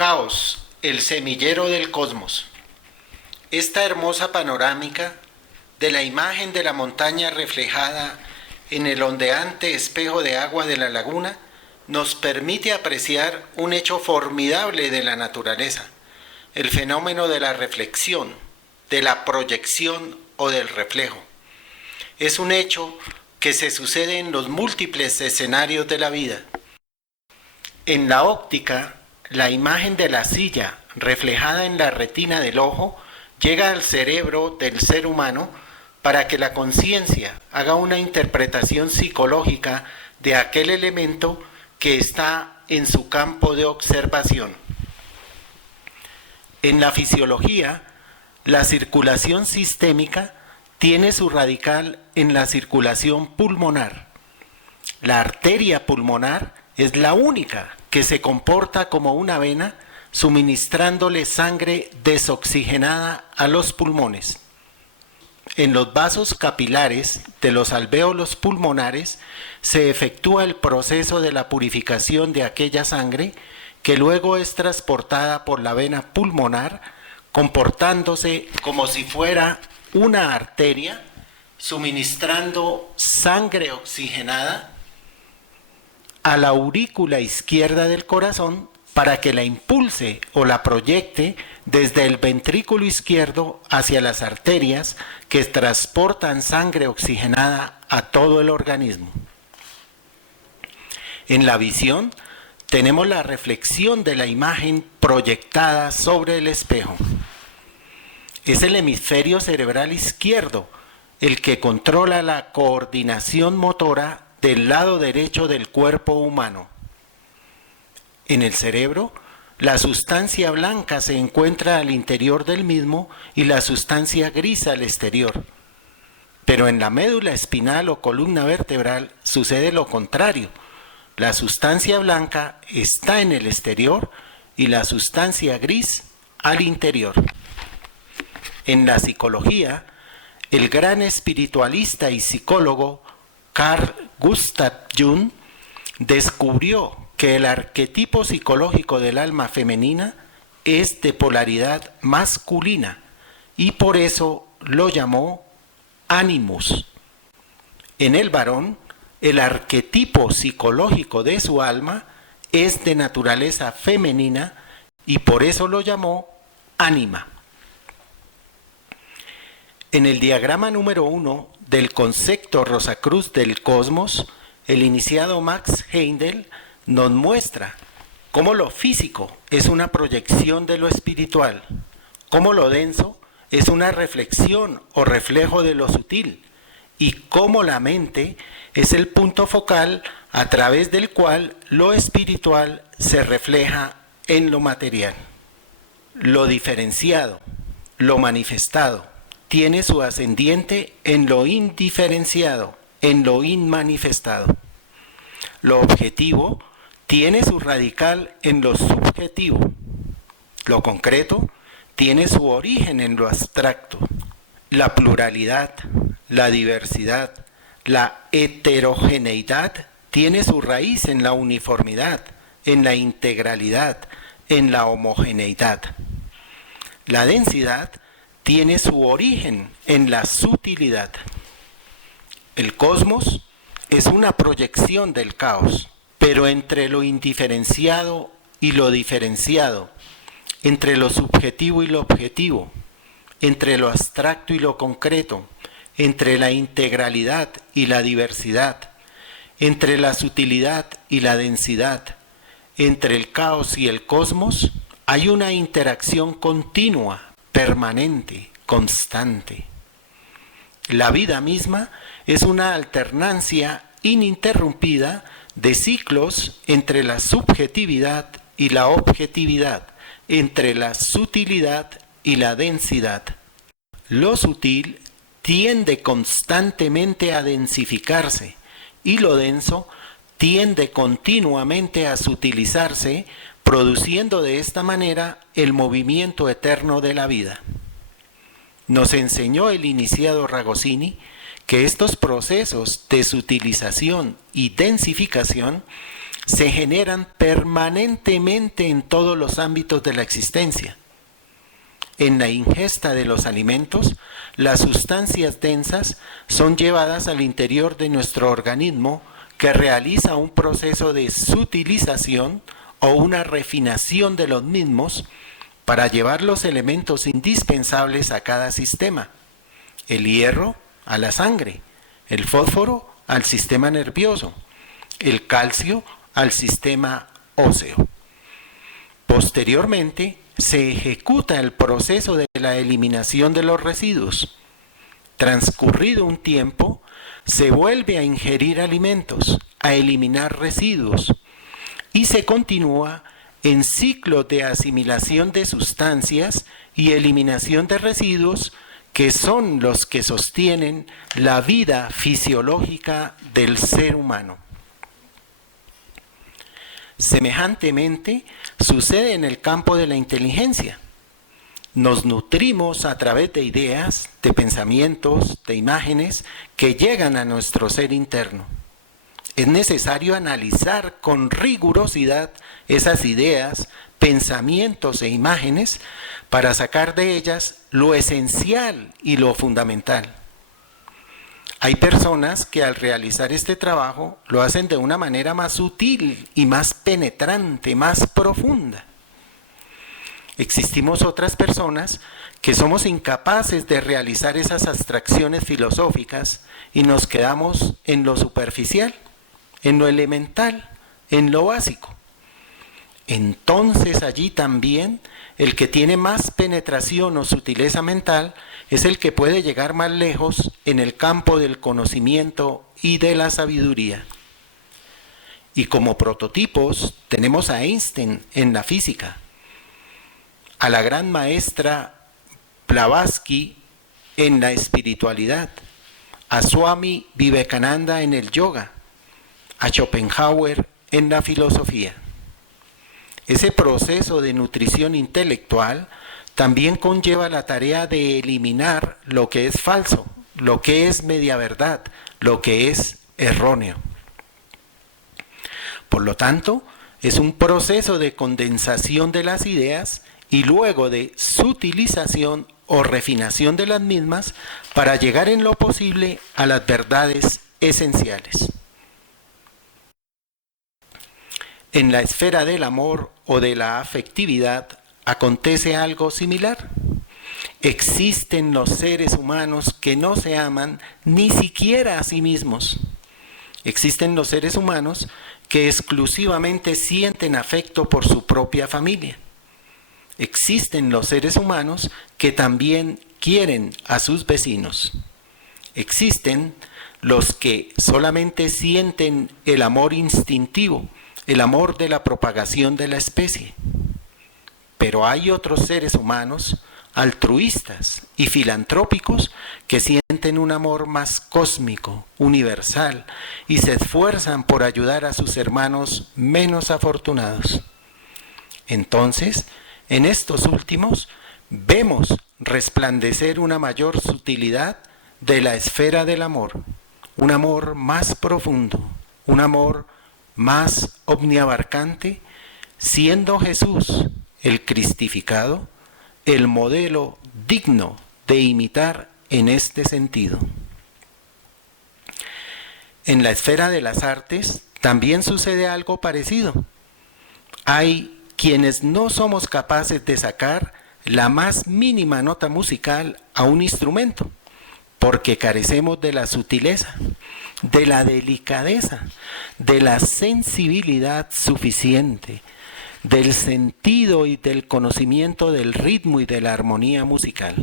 Caos, el semillero del cosmos. Esta hermosa panorámica de la imagen de la montaña reflejada en el ondeante espejo de agua de la laguna nos permite apreciar un hecho formidable de la naturaleza, el fenómeno de la reflexión, de la proyección o del reflejo. Es un hecho que se sucede en los múltiples escenarios de la vida. En la óptica, la imagen de la silla reflejada en la retina del ojo llega al cerebro del ser humano para que la conciencia haga una interpretación psicológica de aquel elemento que está en su campo de observación. En la fisiología, la circulación sistémica tiene su radical en la circulación pulmonar. La arteria pulmonar es la única que se comporta como una vena, suministrándole sangre desoxigenada a los pulmones. En los vasos capilares de los alvéolos pulmonares se efectúa el proceso de la purificación de aquella sangre que luego es transportada por la vena pulmonar, comportándose como si fuera una arteria, suministrando sangre oxigenada a la aurícula izquierda del corazón para que la impulse o la proyecte desde el ventrículo izquierdo hacia las arterias que transportan sangre oxigenada a todo el organismo. En la visión tenemos la reflexión de la imagen proyectada sobre el espejo. Es el hemisferio cerebral izquierdo el que controla la coordinación motora del lado derecho del cuerpo humano. En el cerebro, la sustancia blanca se encuentra al interior del mismo y la sustancia gris al exterior. Pero en la médula espinal o columna vertebral sucede lo contrario. La sustancia blanca está en el exterior y la sustancia gris al interior. En la psicología, el gran espiritualista y psicólogo Carl Gustav Jung descubrió que el arquetipo psicológico del alma femenina es de polaridad masculina y por eso lo llamó animus. En el varón, el arquetipo psicológico de su alma es de naturaleza femenina y por eso lo llamó ánima. En el diagrama número 1 del concepto Rosacruz del cosmos, el iniciado Max Heindel nos muestra cómo lo físico es una proyección de lo espiritual, cómo lo denso es una reflexión o reflejo de lo sutil, y cómo la mente es el punto focal a través del cual lo espiritual se refleja en lo material. Lo diferenciado, lo manifestado, tiene su ascendiente en lo indiferenciado, en lo inmanifestado. Lo objetivo tiene su radical en lo subjetivo. Lo concreto tiene su origen en lo abstracto. La pluralidad, la diversidad, la heterogeneidad tiene su raíz en la uniformidad, en la integralidad, en la homogeneidad. La densidad tiene su origen en la sutilidad. El cosmos es una proyección del caos, pero entre lo indiferenciado y lo diferenciado, entre lo subjetivo y lo objetivo, entre lo abstracto y lo concreto, entre la integralidad y la diversidad, entre la sutilidad y la densidad, entre el caos y el cosmos, hay una interacción continua, permanente, constante. La vida misma es una alternancia ininterrumpida de ciclos entre la subjetividad y la objetividad, entre la sutilidad y la densidad. Lo sutil tiende constantemente a densificarse y lo denso tiende continuamente a sutilizarse, produciendo de esta manera el movimiento eterno de la vida. Nos enseñó el iniciado Ragosini que estos procesos de sutilización y densificación se generan permanentemente en todos los ámbitos de la existencia. En la ingesta de los alimentos, las sustancias densas son llevadas al interior de nuestro organismo, que realiza un proceso de sutilización o una refinación de los mismos para llevar los elementos indispensables a cada sistema. El hierro a la sangre, el fósforo al sistema nervioso, el calcio al sistema óseo. Posteriormente, se ejecuta el proceso de la eliminación de los residuos. Transcurrido un tiempo, se vuelve a ingerir alimentos, a eliminar residuos, y se continúa en ciclos de asimilación de sustancias y eliminación de residuos, que son los que sostienen la vida fisiológica del ser humano. Semejantemente, sucede en el campo de la inteligencia. Nos nutrimos a través de ideas, de pensamientos, de imágenes que llegan a nuestro ser interno. Es necesario analizar con rigurosidad esas ideas, pensamientos e imágenes para sacar de ellas lo esencial y lo fundamental. Hay personas que al realizar este trabajo lo hacen de una manera más sutil y más penetrante, más profunda. Existimos otras personas que somos incapaces de realizar esas abstracciones filosóficas y nos quedamos en lo superficial, en lo elemental, en lo básico. Entonces allí también el que tiene más penetración o sutileza mental es el que puede llegar más lejos en el campo del conocimiento y de la sabiduría. Y como prototipos tenemos a Einstein en la física, a la gran maestra Blavatsky en la espiritualidad, a Swami Vivekananda en el yoga, a Schopenhauer en la filosofía. Ese proceso de nutrición intelectual también conlleva la tarea de eliminar lo que es falso, lo que es media verdad, lo que es erróneo. Por lo tanto, es un proceso de condensación de las ideas y luego de sutilización o refinación de las mismas para llegar en lo posible a las verdades esenciales. En la esfera del amor o de la afectividad acontece algo similar. Existen los seres humanos que no se aman ni siquiera a sí mismos. Existen los seres humanos que exclusivamente sienten afecto por su propia familia. Existen los seres humanos que también quieren a sus vecinos. Existen los que solamente sienten el amor instintivo, el amor de la propagación de la especie. Pero hay otros seres humanos altruistas y filantrópicos que sienten un amor más cósmico, universal, y se esfuerzan por ayudar a sus hermanos menos afortunados. Entonces, en estos últimos, vemos resplandecer una mayor sutilidad de la esfera del amor, un amor más profundo, un amor más omniabarcante, siendo Jesús, el cristificado, el modelo digno de imitar en este sentido. En la esfera de las artes también sucede algo parecido. Hay quienes no somos capaces de sacar la más mínima nota musical a un instrumento, porque carecemos de la sutileza, de la delicadeza, de la sensibilidad suficiente, del sentido y del conocimiento del ritmo y de la armonía musical.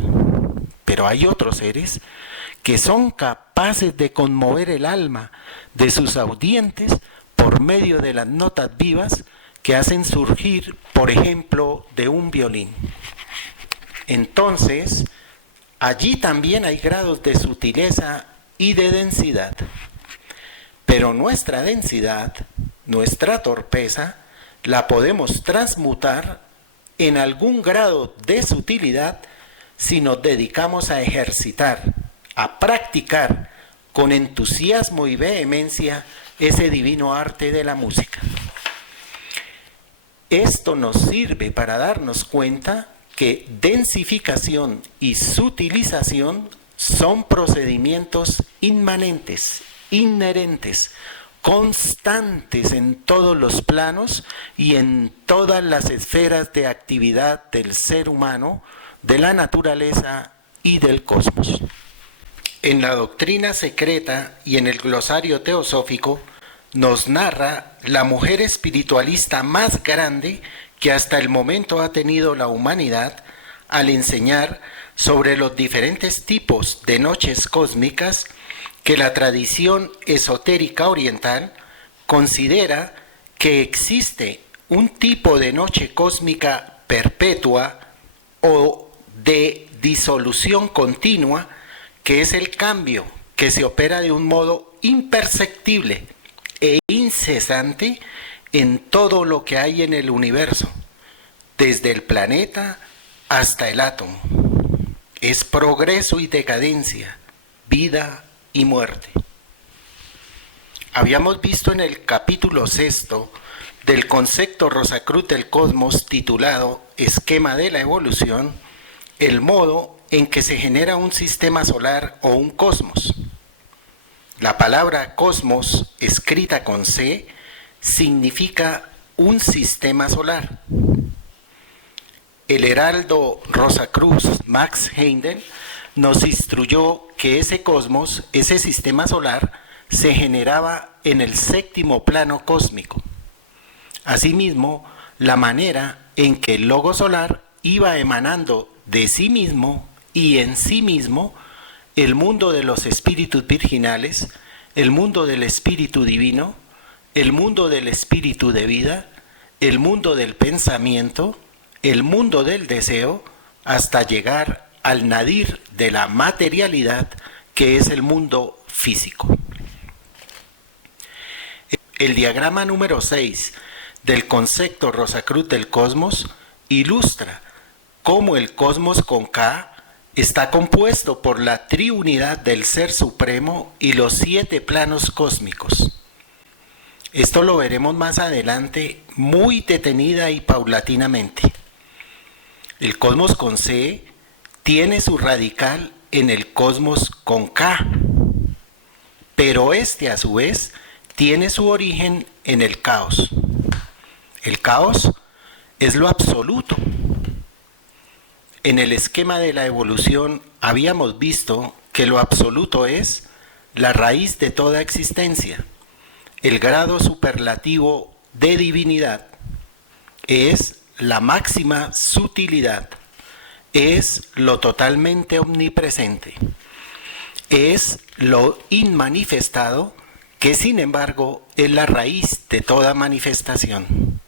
Pero hay otros seres que son capaces de conmover el alma de sus audientes por medio de las notas vivas que hacen surgir, por ejemplo, de un violín. Entonces, allí también hay grados de sutileza y de densidad. Pero nuestra densidad, nuestra torpeza, la podemos transmutar en algún grado de sutilidad si nos dedicamos a ejercitar, a practicar con entusiasmo y vehemencia ese divino arte de la música. Esto nos sirve para darnos cuenta que densificación y sutilización son procedimientos inmanentes, inherentes, constantes en todos los planos y en todas las esferas de actividad del ser humano, de la naturaleza y del cosmos. En la doctrina secreta y en el glosario teosófico nos narra la mujer espiritualista más grande que hasta el momento ha tenido la humanidad al enseñar sobre los diferentes tipos de noches cósmicas que la tradición esotérica oriental considera que existe un tipo de noche cósmica perpetua o de disolución continua, que es el cambio que se opera de un modo imperceptible e incesante en todo lo que hay en el universo, desde el planeta hasta el átomo. Es progreso y decadencia, vida y muerte. Habíamos visto en el capítulo 6 del concepto Rosacruz del cosmos titulado Esquema de la evolución, el modo en que se genera un sistema solar o un cosmos. La palabra cosmos, escrita con C, significa un sistema solar. El heraldo Rosacruz, Max Heindel, nos instruyó que ese cosmos, ese sistema solar, se generaba en el séptimo plano cósmico. Asimismo, la manera en que el logo solar iba emanando de sí mismo y en sí mismo el mundo de los espíritus virginales, el mundo del espíritu divino, el mundo del espíritu de vida, el mundo del pensamiento, el mundo del deseo, hasta llegar al nadir de la materialidad, que es el mundo físico. El diagrama número 6 del concepto Rosacruz del cosmos ilustra cómo el cosmos con K está compuesto por la triunidad del Ser Supremo y los 7 planos cósmicos. Esto lo veremos más adelante muy detenida y paulatinamente. El cosmos con C tiene su radical en el cosmos con K, pero este a su vez tiene su origen en el caos. El caos es lo absoluto. En el esquema de la evolución habíamos visto que lo absoluto es la raíz de toda existencia, el grado superlativo de divinidad, es la máxima sutilidad, es lo totalmente omnipresente, es lo inmanifestado, que sin embargo es la raíz de toda manifestación,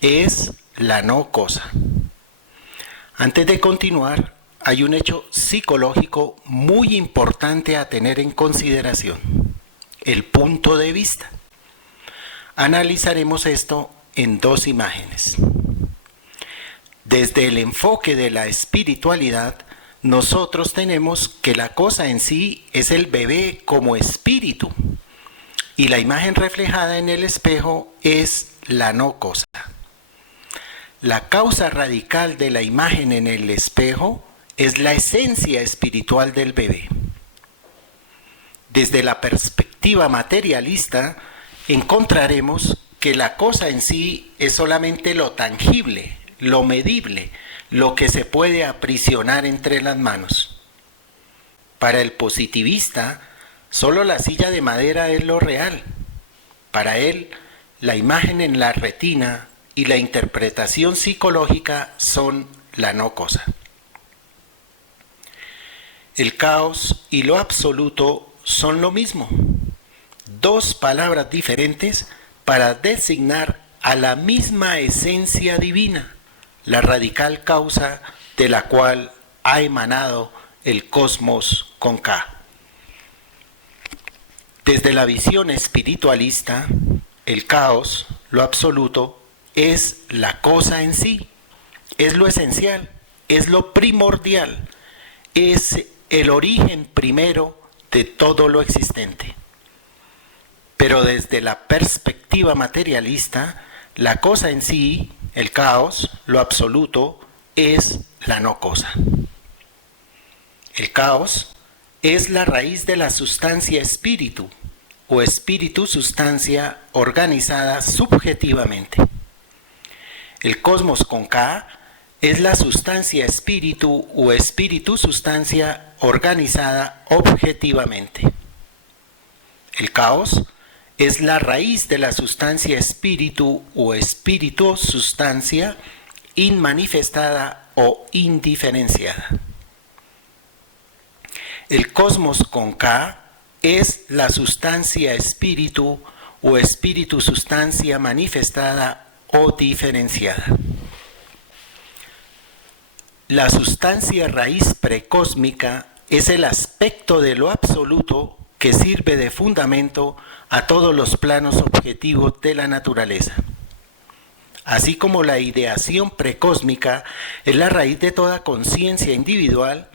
es la no cosa. Antes de continuar, hay un hecho psicológico muy importante a tener en consideración: el punto de vista. Analizaremos esto en 2 imágenes. Desde el enfoque de la espiritualidad, nosotros tenemos que la cosa en sí es el bebé como espíritu, y la imagen reflejada en el espejo es la no cosa. La causa radical de la imagen en el espejo es la esencia espiritual del bebé. Desde la perspectiva materialista, encontraremos que la cosa en sí es solamente lo tangible, lo medible, lo que se puede aprisionar entre las manos. Para el positivista, solo la silla de madera es lo real. Para él, la imagen en la retina y la interpretación psicológica son la no cosa. El caos y lo absoluto son lo mismo. 2 palabras diferentes para designar a la misma esencia divina, la radical causa de la cual ha emanado el cosmos con K. Desde la visión espiritualista, el caos, lo absoluto, es la cosa en sí, es lo esencial, es lo primordial, es el origen primero de todo lo existente. Pero desde la perspectiva materialista, La cosa en sí, el caos, lo absoluto, es la no cosa. El caos es la raíz de la sustancia espíritu o espíritu sustancia organizada subjetivamente. El cosmos con K es la sustancia espíritu o espíritu sustancia organizada objetivamente. El caos es la raíz de la sustancia espíritu o espíritu sustancia inmanifestada o indiferenciada. El cosmos con K es la sustancia espíritu o espíritu sustancia manifestada o diferenciada. La sustancia raíz precósmica es el aspecto de lo absoluto que sirve de fundamento a todos los planos objetivos de la naturaleza. Así como la ideación precósmica es la raíz de toda conciencia individual,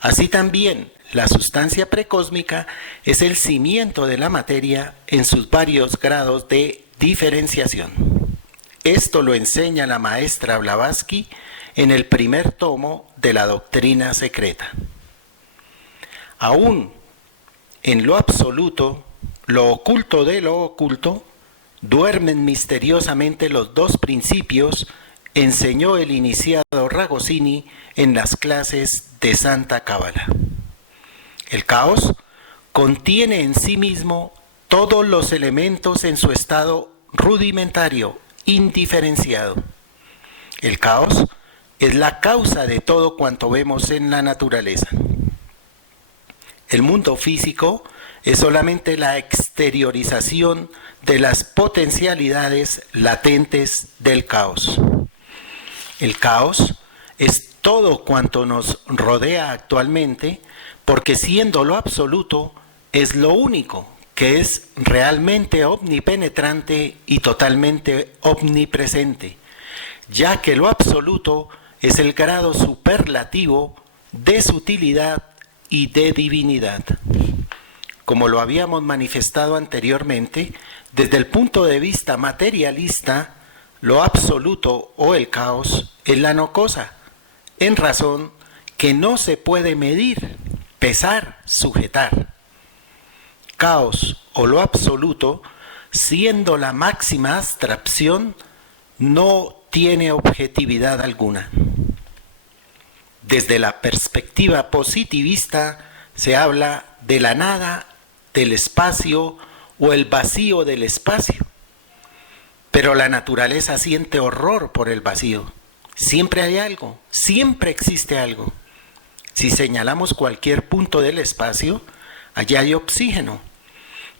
así también la sustancia precósmica es el cimiento de la materia en sus varios grados de diferenciación. Esto lo enseña la maestra Blavatsky en el primer tomo de la Doctrina Secreta. Aún en lo absoluto, lo oculto de lo oculto, duermen misteriosamente los dos principios, enseñó el iniciado Ragosini en las clases de Santa Cábala. El caos contiene en sí mismo todos los elementos en su estado rudimentario, indiferenciado. El caos es la causa de todo cuanto vemos en la naturaleza. El mundo físico es solamente la exteriorización de las potencialidades latentes del caos. El caos es todo cuanto nos rodea actualmente, porque siendo lo absoluto, es lo único que es realmente omnipenetrante y totalmente omnipresente, ya que lo absoluto es el grado superlativo de sutilidad y de divinidad. Como lo habíamos manifestado anteriormente, desde el punto de vista materialista, lo absoluto o el caos es la no cosa, en razón que no se puede medir, pesar, sujetar. Caos o lo absoluto, siendo la máxima abstracción, no tiene objetividad alguna. Desde la perspectiva positivista se habla de la nada, del espacio o el vacío del espacio. Pero la naturaleza siente horror por el vacío. Siempre hay algo, siempre existe algo. Si señalamos cualquier punto del espacio, allí hay oxígeno.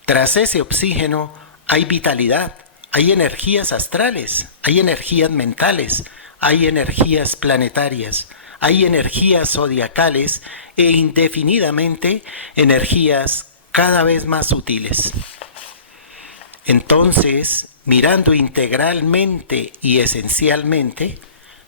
Tras ese oxígeno hay vitalidad, hay energías astrales, hay energías mentales, hay energías planetarias, hay energías zodiacales e indefinidamente energías cada vez más sutiles. Entonces, mirando integralmente y esencialmente,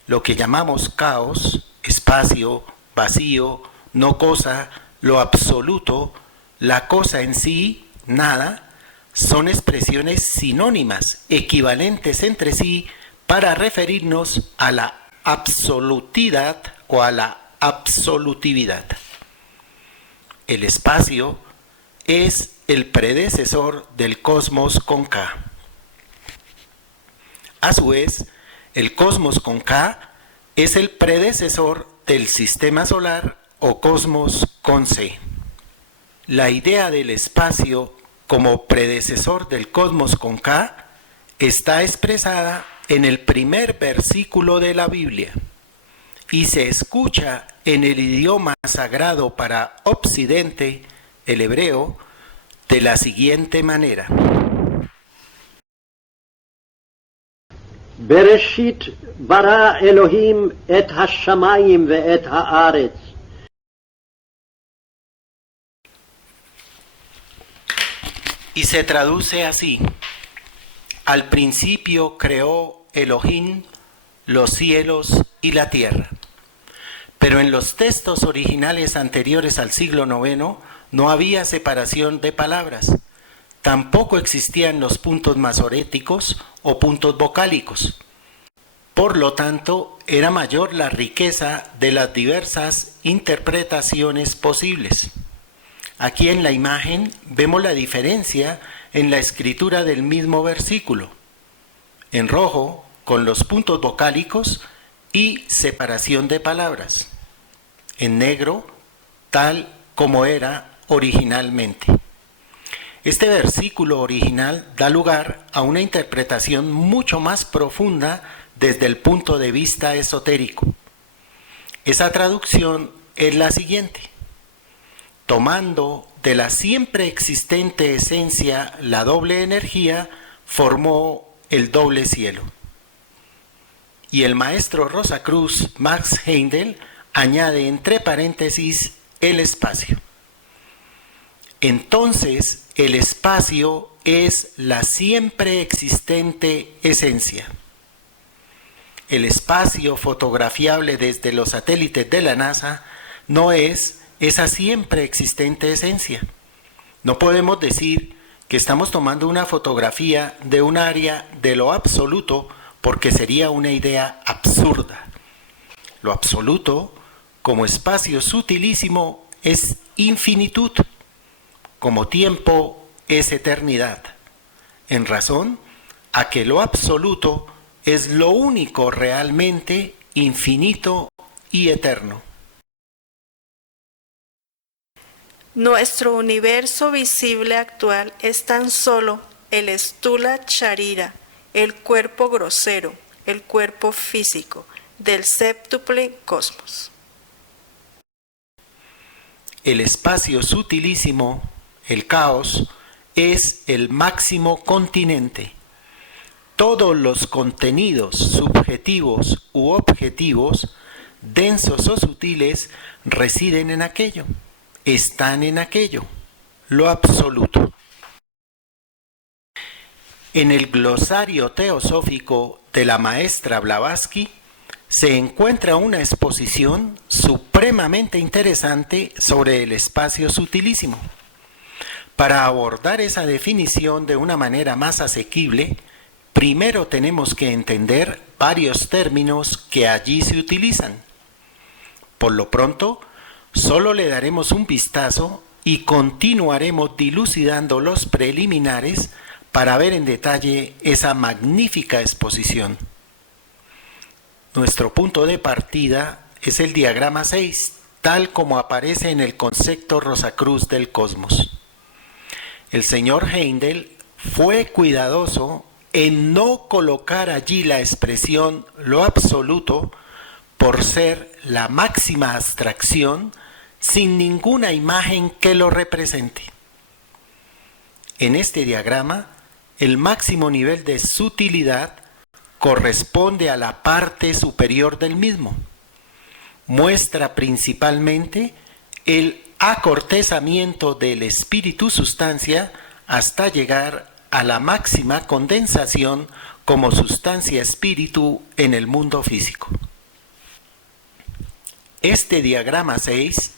lo que llamamos caos, espacio, vacío, no cosa, lo absoluto, la cosa en sí, nada, son expresiones sinónimas, equivalentes entre sí, para referirnos a la absolutidad o a la absolutividad. El espacio es el predecesor del cosmos con K. A su vez, el cosmos con K es el predecesor del sistema solar o cosmos con C. La idea del espacio como predecesor del cosmos con K está expresada en el primer versículo de la Biblia y se escucha en el idioma sagrado para Occidente, el hebreo, de la siguiente manera. Bereshit bara Elohim et hashamayim ve'et haaretz. Y se traduce así: al principio creó Elohim los cielos y la tierra. Pero en los textos originales anteriores al siglo IX no había separación de palabras. tampoco existían los puntos masoréticos o puntos vocálicos. Por lo tanto, era mayor la riqueza de las diversas interpretaciones posibles. Aquí en la imagen vemos la diferencia en la escritura del mismo versículo. En rojo, con los puntos vocálicos y separación de palabras. En negro, tal como era originalmente. Este versículo original da lugar a una interpretación mucho más profunda desde el punto de vista esotérico. Esa traducción es la siguiente: tomando de la siempre existente esencia la doble energía, formó el doble cielo. Y el maestro Rosacruz, Max Heindel, añade entre paréntesis el espacio. Entonces, el espacio es la siempre existente esencia. El espacio fotografiable desde los satélites de la NASA no es esa siempre existente esencia. No podemos decir que estamos tomando una fotografía de un área de lo absoluto porque sería una idea absurda. Lo absoluto, como espacio sutilísimo, es infinitud, como tiempo es eternidad, en razón a que lo absoluto es lo único realmente infinito y eterno. Nuestro universo visible actual es tan solo el Stula Charira, el cuerpo grosero, el cuerpo físico del séptuple cosmos. El espacio sutilísimo, el caos, es el máximo continente. Todos los contenidos subjetivos u objetivos, densos o sutiles, residen en aquello, están en aquello, lo absoluto. En el glosario teosófico de la maestra Blavatsky se encuentra una exposición supremamente interesante sobre el espacio sutilísimo. Para abordar esa definición de una manera más asequible, primero tenemos que entender varios términos que allí se utilizan. Por lo pronto, solo le daremos un vistazo y continuaremos dilucidando los preliminares para ver en detalle esa magnífica exposición. Nuestro punto de partida es el diagrama 6, tal como aparece en el concepto Rosacruz del cosmos. El señor Heindel fue cuidadoso en no colocar allí la expresión lo absoluto por ser la máxima abstracción sin ninguna imagen que lo represente. En este diagrama, el máximo nivel de sutilidad corresponde a la parte superior del mismo. Muestra principalmente el acortezamiento del espíritu sustancia hasta llegar a la máxima condensación como sustancia espíritu en el mundo físico. Este diagrama 6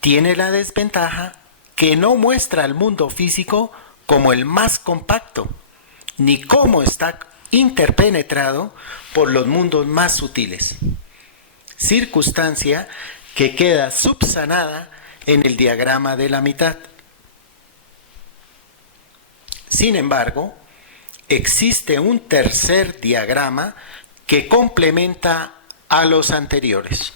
tiene la desventaja que no muestra al mundo físico como el más compacto, ni cómo está interpenetrado por los mundos más sutiles, circunstancia que queda subsanada en el diagrama de la mitad. Sin embargo, existe un tercer diagrama que complementa a los anteriores.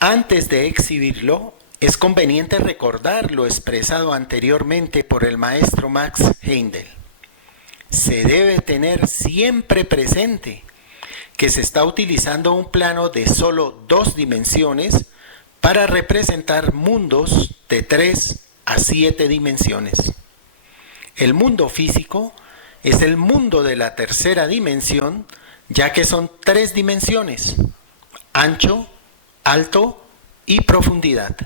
Antes de exhibirlo, es conveniente recordar lo expresado anteriormente por el maestro Max Heindel. Se debe tener siempre presente que se está utilizando un plano de solo 2 dimensiones para representar mundos de 3 a 7 dimensiones. El mundo físico es el mundo de la tercera dimensión, ya que son 3 dimensiones: ancho, alto y profundidad.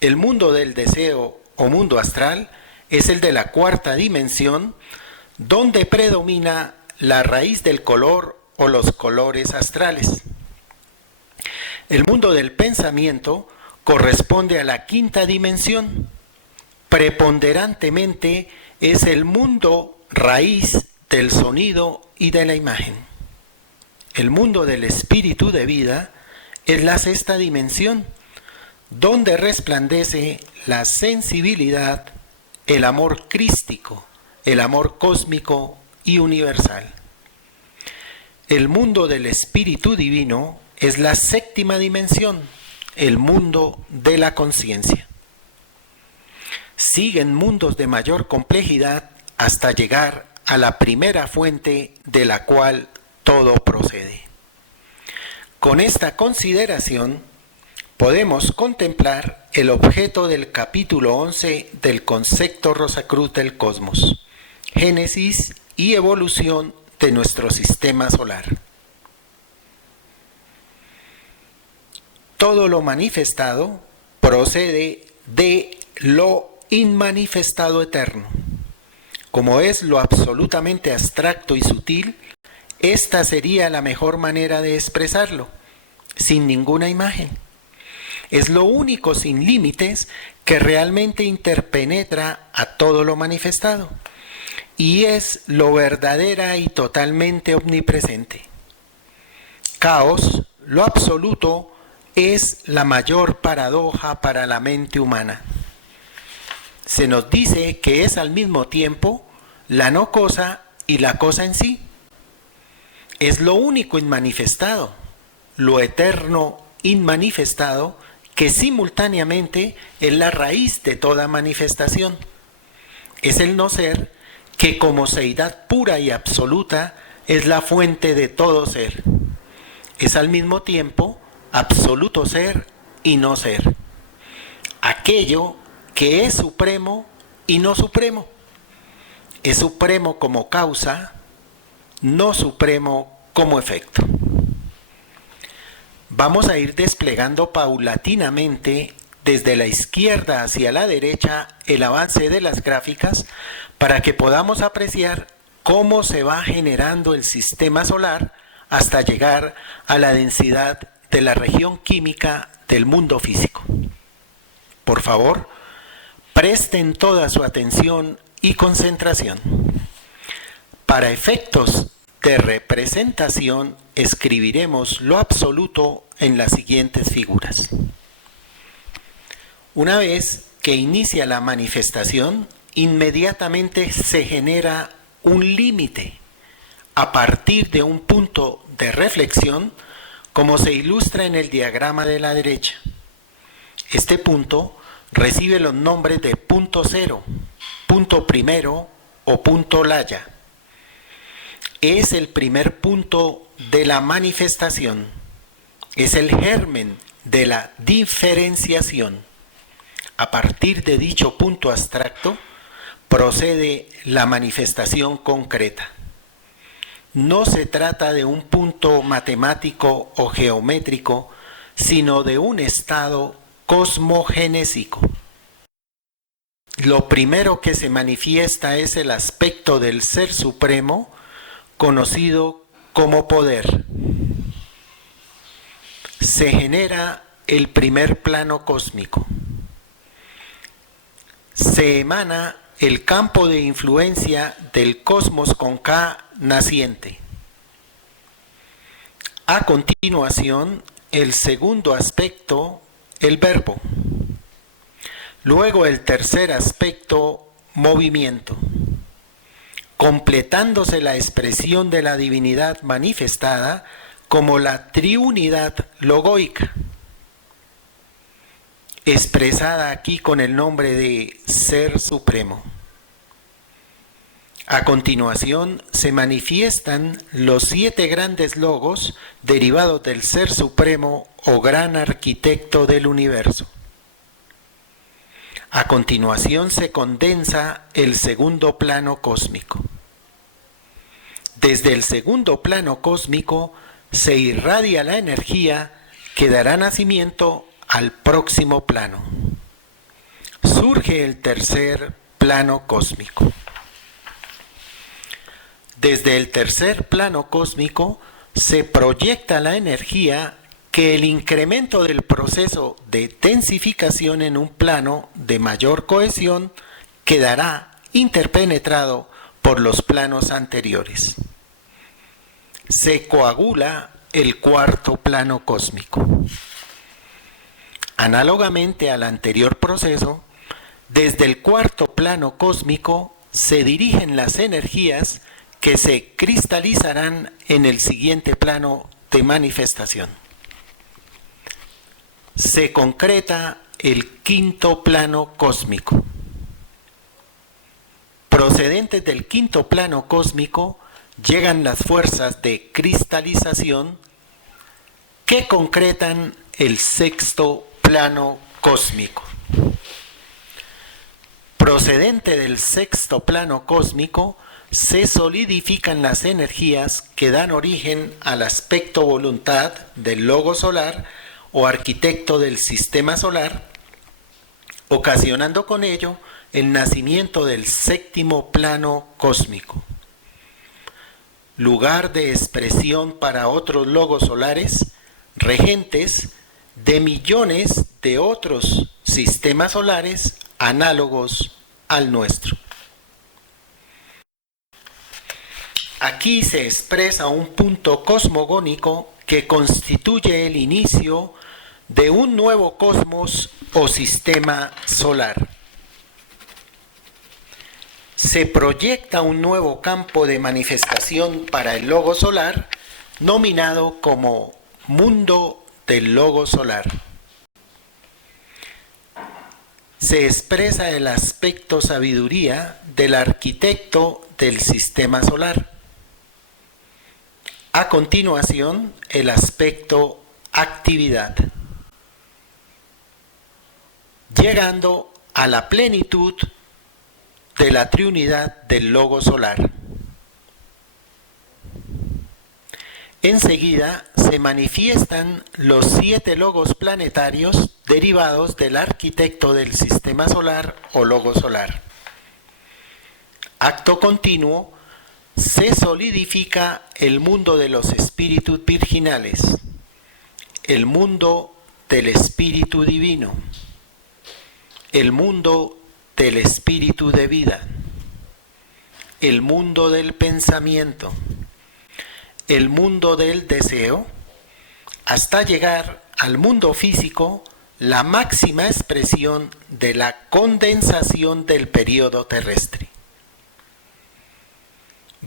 El mundo del deseo o mundo astral es el de la 4ª dimensión, donde predomina la raíz del color o los colores astrales. El mundo del pensamiento corresponde a la quinta dimensión. Preponderantemente es el mundo raíz del sonido y de la imagen. El mundo del espíritu de vida es la sexta dimensión, donde resplandece la sensibilidad, el amor crístico, el amor cósmico y universal. El mundo del espíritu divino es la séptima dimensión, el mundo de la conciencia. Siguen mundos de mayor complejidad hasta llegar a la primera fuente de la cual todo procede. Con esta consideración podemos contemplar el objeto del capítulo 11 del concepto Rosacruz del Cosmos, génesis y evolución de nuestro sistema solar. Todo lo manifestado procede de lo inmanifestado eterno. Como es lo absolutamente abstracto y sutil, esta sería la mejor manera de expresarlo, sin ninguna imagen. Es lo único sin límites que realmente interpenetra a todo lo manifestado, y es lo verdadera y totalmente omnipresente. Caos, lo absoluto, es la mayor paradoja para la mente humana. Se nos dice que es al mismo tiempo la no cosa y la cosa en sí. Es lo único inmanifestado, lo eterno inmanifestado, que simultáneamente es la raíz de toda manifestación. Es el no ser que como seidad pura y absoluta es la fuente de todo ser. Es al mismo tiempo absoluto ser y no ser. Aquello que es supremo y no supremo. Es supremo como causa, no supremo como efecto. Vamos a ir desplegando paulatinamente desde la izquierda hacia la derecha el avance de las gráficas para que podamos apreciar cómo se va generando el sistema solar hasta llegar a la densidad de la región química del mundo físico. Por favor, presten toda su atención y concentración. Para efectos de representación, escribiremos lo absoluto en las siguientes figuras. Una vez que inicia la manifestación, inmediatamente se genera un límite a partir de un punto de reflexión, como se ilustra en el diagrama de la derecha. Este punto recibe los nombres de punto cero, punto primero o punto laya. Es el primer punto de la manifestación. Es el germen de la diferenciación. A partir de dicho punto abstracto procede la manifestación concreta. No se trata de un punto matemático o geométrico, sino de un estado cosmogénesico. Lo primero que se manifiesta es el aspecto del Ser Supremo, conocido como poder. Se genera el primer plano cósmico. Se emana el campo de influencia del cosmos con K naciente. A continuación, el segundo aspecto, el verbo. Luego el tercer aspecto, movimiento. Completándose la expresión de la divinidad manifestada como la triunidad logoica, expresada aquí con el nombre de Ser Supremo. A continuación se manifiestan los 7 grandes logos derivados del Ser Supremo o Gran Arquitecto del Universo. A continuación se condensa el segundo plano cósmico. Desde el segundo plano cósmico se irradia la energía que dará nacimiento al próximo plano. Surge el tercer plano cósmico. Desde el tercer plano cósmico se proyecta la energía que el incremento del proceso de densificación en un plano de mayor cohesión quedará interpenetrado por los planos anteriores. Se coagula el cuarto plano cósmico. Análogamente al anterior proceso, desde el cuarto plano cósmico se dirigen las energías que se cristalizarán en el siguiente plano de manifestación. Se concreta el quinto plano cósmico. Procedentes del quinto plano cósmico llegan las fuerzas de cristalización que concretan el sexto plano cósmico. Procedente del sexto plano cósmico, se solidifican las energías que dan origen al aspecto voluntad del logo solar o arquitecto del sistema solar, ocasionando con ello el nacimiento del séptimo plano cósmico. Lugar de expresión para otros logos solares, regentes de millones de otros sistemas solares análogos al nuestro. Aquí se expresa un punto cosmogónico que constituye el inicio de un nuevo cosmos o sistema solar. Se proyecta un nuevo campo de manifestación para el logo solar, nominado como mundo del logo solar. Se expresa el aspecto sabiduría del arquitecto del sistema solar. A continuación, el aspecto actividad. Llegando a la plenitud de la triunidad del logo solar. Enseguida se manifiestan los 7 logos planetarios derivados del arquitecto del sistema solar o logo solar. Acto continuo, se solidifica el mundo de los espíritus virginales, el mundo del espíritu divino, el mundo del espíritu de vida, el mundo del pensamiento, el mundo del deseo, hasta llegar al mundo físico, la máxima expresión de la condensación del período terrestre.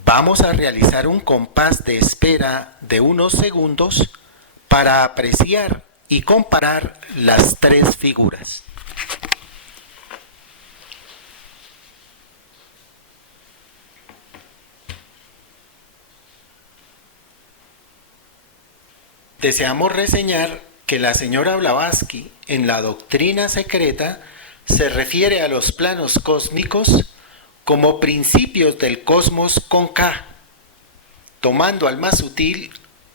Vamos a realizar un compás de espera de unos segundos para apreciar y comparar las 3 figuras. Deseamos reseñar que la señora Blavatsky en la doctrina secreta se refiere a los planos cósmicos como principios del cosmos con K, tomando al más sutil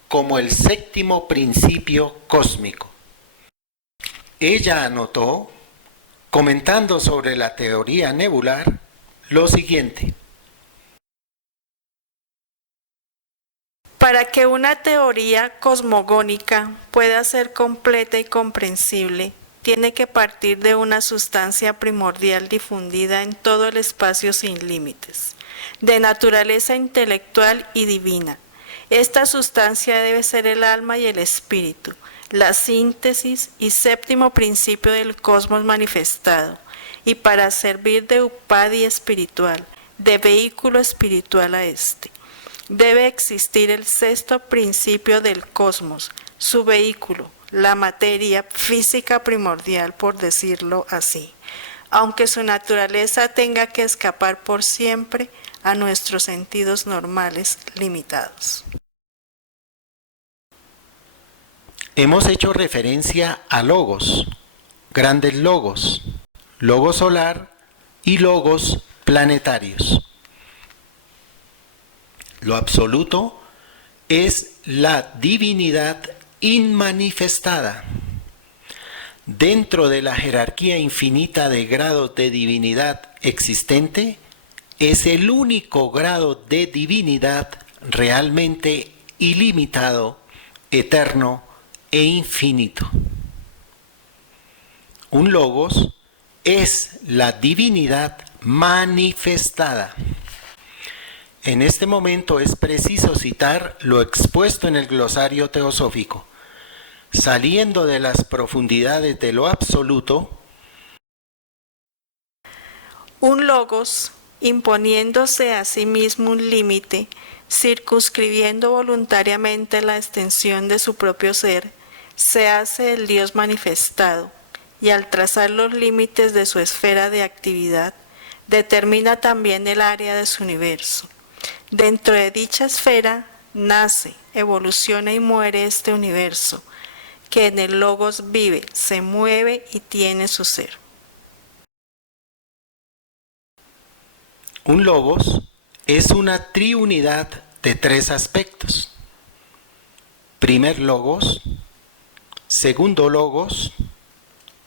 como el séptimo principio cósmico. Ella anotó, comentando sobre la teoría nebular, lo siguiente. Para que una teoría cosmogónica pueda ser completa y comprensible, tiene que partir de una sustancia primordial difundida en todo el espacio sin límites, de naturaleza intelectual y divina. Esta sustancia debe ser el alma y el espíritu, la síntesis y séptimo principio del cosmos manifestado, y para servir de upadi espiritual, de vehículo espiritual a este. Debe existir el sexto principio del cosmos, su vehículo, la materia física primordial, por decirlo así, aunque su naturaleza tenga que escapar por siempre a nuestros sentidos normales limitados. Hemos hecho referencia a logos, grandes logos, logo solar y logos planetarios. Lo absoluto es la divinidad inmanifestada. Dentro de la jerarquía infinita de grados de divinidad existente, es el único grado de divinidad realmente ilimitado, eterno e infinito. un logos es la divinidad manifestada. En este momento es preciso citar lo expuesto en el glosario teosófico. Saliendo de las profundidades de lo absoluto, un logos, imponiéndose a sí mismo un límite, circunscribiendo voluntariamente la extensión de su propio ser, se hace el Dios manifestado, y al trazar los límites de su esfera de actividad, determina también el área de su universo. Dentro de dicha esfera nace, evoluciona y muere este universo, que en el logos vive, se mueve y tiene su ser. un logos es una triunidad de tres aspectos. Primer logos, segundo logos,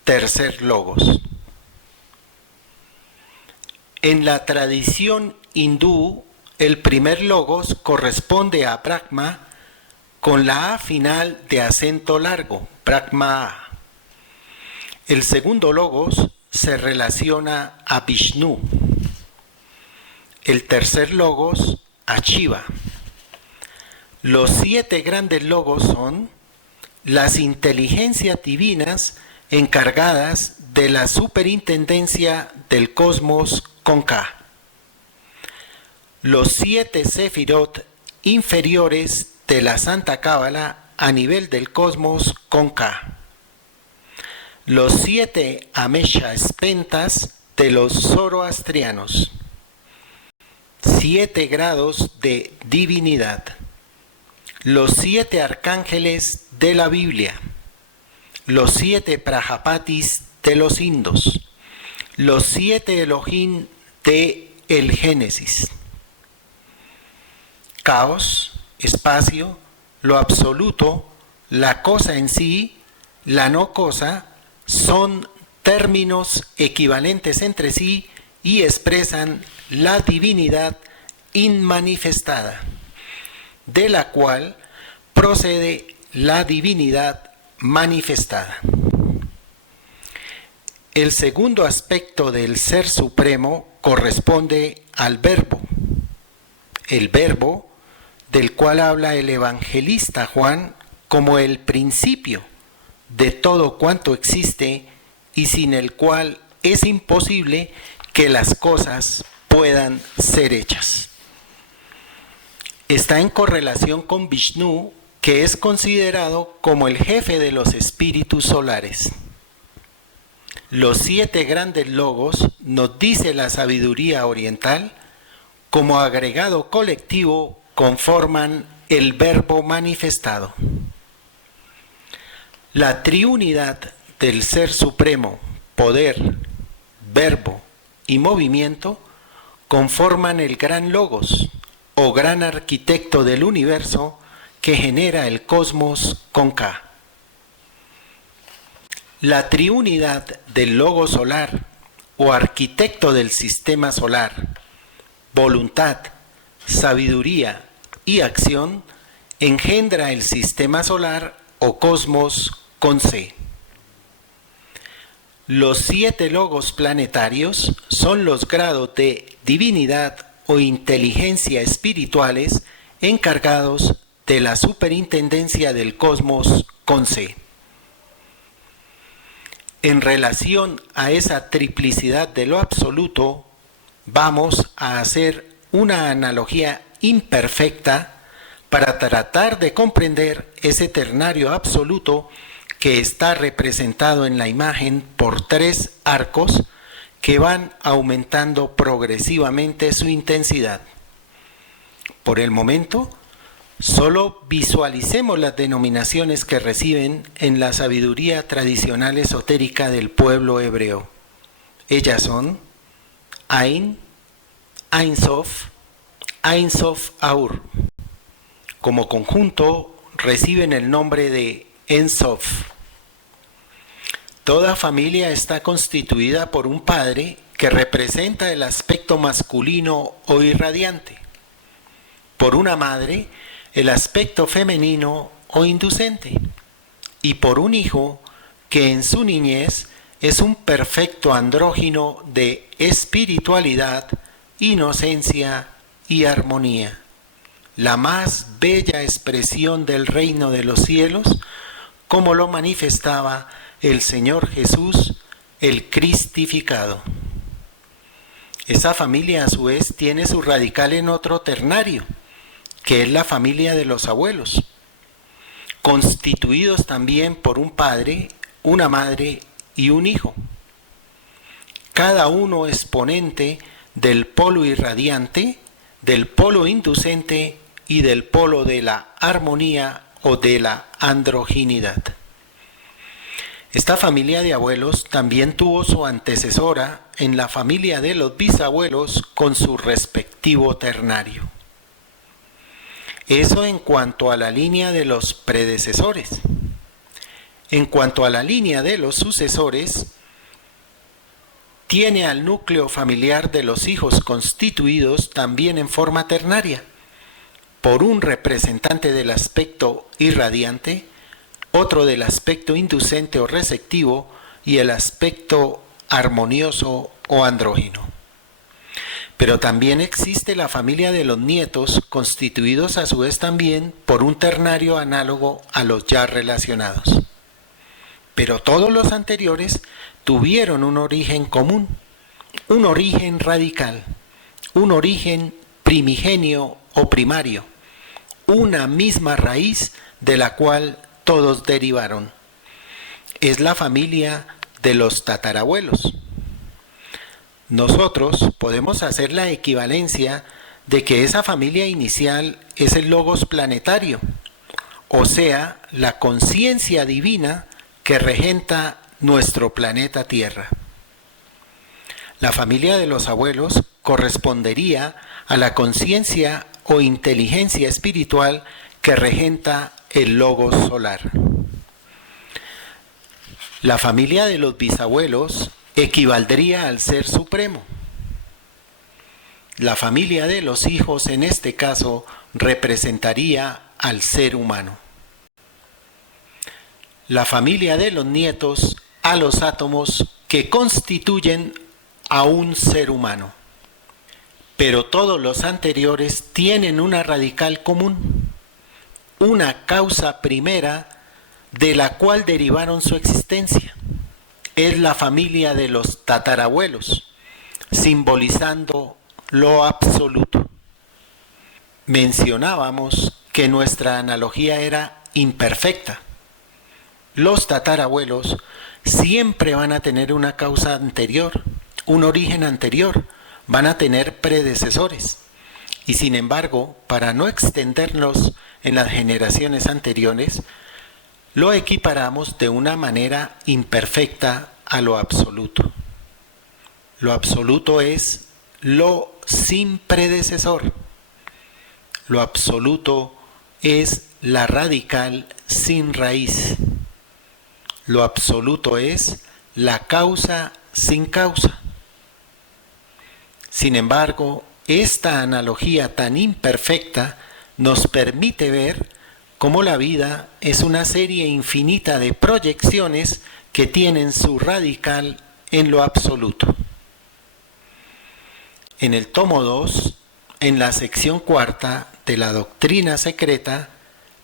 tercer logos. En la tradición hindú, el primer logos corresponde a Brahma con la A final de acento largo, Brahma. El segundo logos se relaciona a Vishnu. El tercer logos a Shiva. Los 7 grandes logos son las inteligencias divinas encargadas de la superintendencia del cosmos con K. Los 7 sefirot inferiores de la Santa Cábala a nivel del cosmos con K. Los 7 ameshas pentas de los zoroastrianos. 7 grados de divinidad. Los 7 arcángeles de la Biblia. Los 7 prajapatis de los indos. Los 7 Elohim de el Génesis. Caos, espacio, lo absoluto, la cosa en sí, la no cosa, son términos equivalentes entre sí y expresan la divinidad inmanifestada, de la cual procede la divinidad manifestada. El segundo aspecto del Ser Supremo corresponde al Verbo. El Verbo, del cual habla el evangelista Juan como el principio de todo cuanto existe y sin el cual es imposible que las cosas puedan ser hechas. Está en correlación con Vishnu, que es considerado como el jefe de los espíritus solares. Los 7 grandes logos, nos dice la sabiduría oriental, como agregado colectivo conforman el Verbo manifestado. La triunidad del Ser Supremo, poder, verbo y movimiento conforman el gran logos o gran arquitecto del universo que genera el cosmos con K. La triunidad del logo solar o arquitecto del sistema solar, voluntad, sabiduría y acción, engendra el sistema solar o cosmos con C. Los 7 logos planetarios son los grados de divinidad o inteligencia espirituales encargados de la superintendencia del cosmos con C. En relación a esa triplicidad de lo absoluto, vamos a hacer una analogía imperfecta para tratar de comprender ese ternario absoluto que está representado en la imagen por 3 arcos que van aumentando progresivamente su intensidad. Por el momento, solo visualicemos las denominaciones que reciben en la sabiduría tradicional esotérica del pueblo hebreo. Ellas son Ain, Ein Sof, Ein Sof Aur. Como conjunto reciben el nombre de En Sof. Toda familia está constituida por un padre que representa el aspecto masculino o irradiante, por una madre el aspecto femenino o inducente, y por un hijo que en su niñez es un perfecto andrógino de espiritualidad, inocencia y armonía, la más bella expresión del reino de los cielos, como lo manifestaba el Señor Jesús, el cristificado. Esa familia a su vez tiene su radical en otro ternario, que es la familia de los abuelos, constituidos también por un padre, una madre y un hijo, cada uno exponente del polo irradiante, del polo inducente y del polo de la armonía o de la androginidad. Esta familia de abuelos también tuvo su antecesora en la familia de los bisabuelos con su respectivo ternario. Eso en cuanto a la línea de los predecesores. En cuanto a la línea de los sucesores, tiene al núcleo familiar de los hijos constituidos también en forma ternaria, por un representante del aspecto irradiante, otro del aspecto inducente o receptivo y el aspecto armonioso o andrógino. Pero también existe la familia de los nietos, constituidos a su vez también por un ternario análogo a los ya relacionados. Pero todos los anteriores tuvieron un origen común, un origen radical, un origen primigenio o primario, una misma raíz de la cual todos derivaron. Es la familia de los tatarabuelos. Nosotros podemos hacer la equivalencia de que esa familia inicial es el logos planetario, o sea, la conciencia divina que regenta nuestro planeta Tierra. La familia de los abuelos correspondería a la conciencia o inteligencia espiritual que regenta el logos solar. La familia de los bisabuelos equivaldría al Ser Supremo. La familia de los hijos en este caso representaría al ser humano. La familia de los nietos a los átomos que constituyen a un ser humano. Pero todos los anteriores tienen una radical común, una causa primera de la cual derivaron su existencia. Es la familia de los tatarabuelos, simbolizando lo absoluto. Mencionábamos que nuestra analogía era imperfecta. Los tatarabuelos siempre van a tener una causa anterior, un origen anterior, van a tener predecesores. Y sin embargo, para no extendernos en las generaciones anteriores, lo equiparamos de una manera imperfecta a lo absoluto. Lo absoluto es lo sin predecesor. Lo absoluto es la radical sin raíz. Lo absoluto es la causa sin causa. Sin embargo, esta analogía tan imperfecta nos permite ver cómo la vida es una serie infinita de proyecciones que tienen su radical en lo absoluto. En el tomo 2, en la sección 4 de la Doctrina Secreta,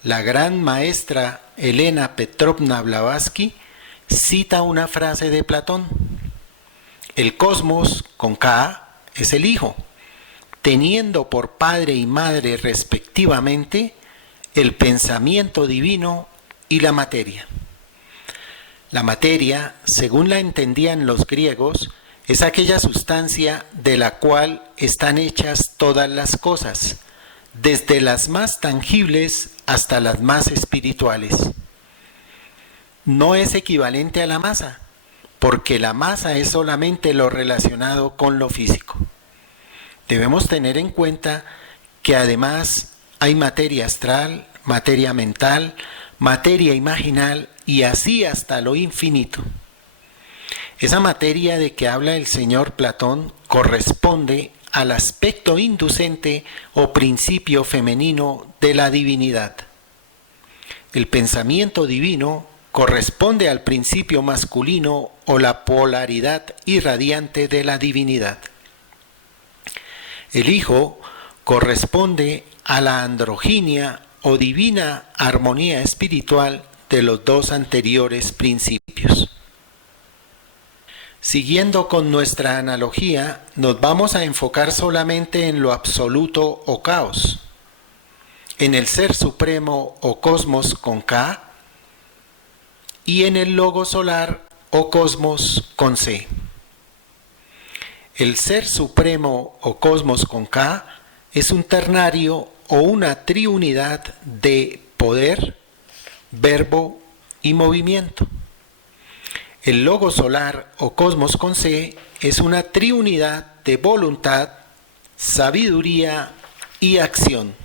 la gran maestra Elena Petrovna Blavatsky cita una frase de Platón. El cosmos, con K, es el Hijo, teniendo por padre y madre respectivamente el pensamiento divino y la materia. La materia, según la entendían los griegos, es aquella sustancia de la cual están hechas todas las cosas, desde las más tangibles hasta las más espirituales. No es equivalente a la masa, porque la masa es solamente lo relacionado con lo físico. Debemos tener en cuenta que además hay materia astral, materia mental, materia imaginal y así hasta lo infinito. Esa materia de que habla el señor Platón corresponde al aspecto inducente o principio femenino de la divinidad. El pensamiento divino corresponde al principio masculino o la polaridad irradiante de la divinidad. El Hijo corresponde a la androginia o divina armonía espiritual de los dos anteriores principios. Siguiendo con nuestra analogía, nos vamos a enfocar solamente en lo absoluto o caos, en el Ser Supremo o Cosmos con K y en el Logo Solar o Cosmos con C. El Ser Supremo o Cosmos con K es un ternario o una triunidad de poder, verbo y movimiento. El Logo Solar o Cosmos con C es una triunidad de voluntad, sabiduría y acción.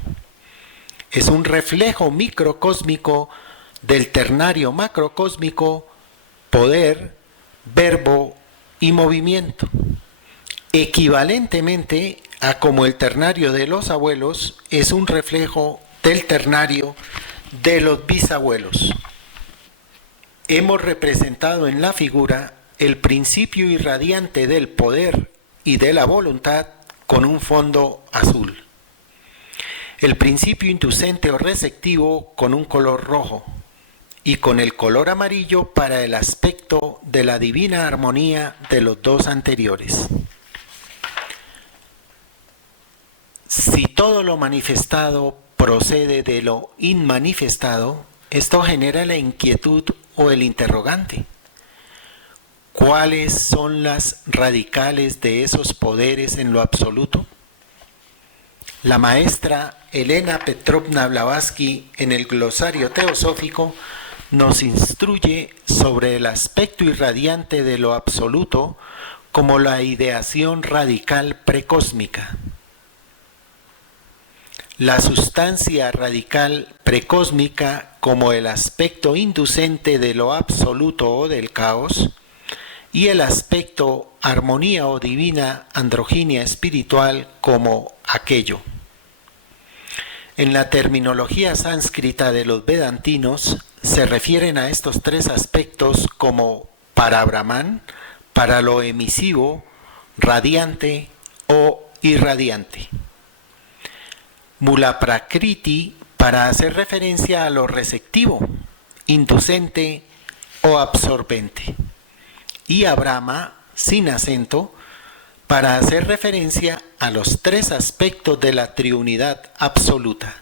Es un reflejo microcósmico del ternario macrocósmico, poder, verbo y movimiento. Equivalentemente a como el ternario de los abuelos es un reflejo del ternario de los bisabuelos. Hemos representado en la figura el principio irradiante del poder y de la voluntad con un fondo azul. El principio inducente o receptivo con un color rojo y con el color amarillo para el aspecto de la divina armonía de los dos anteriores. Si todo lo manifestado procede de lo inmanifestado, esto genera la inquietud o el interrogante. ¿Cuáles son las radicales de esos poderes en lo absoluto? La maestra Elena Petrovna Blavatsky en el glosario teosófico nos instruye sobre el aspecto irradiante de lo absoluto como la ideación radical precósmica. La sustancia radical precósmica como el aspecto inducente de lo absoluto o del caos y el aspecto armonía o divina androginia espiritual como aquello. En la terminología sánscrita de los vedantinos se refieren a estos tres aspectos como para Brahman, para lo emisivo, radiante o irradiante. Mula Prakriti para hacer referencia a lo receptivo, inducente o absorbente. Y a Brahma, sin acento, para hacer referencia a los tres aspectos de la triunidad absoluta.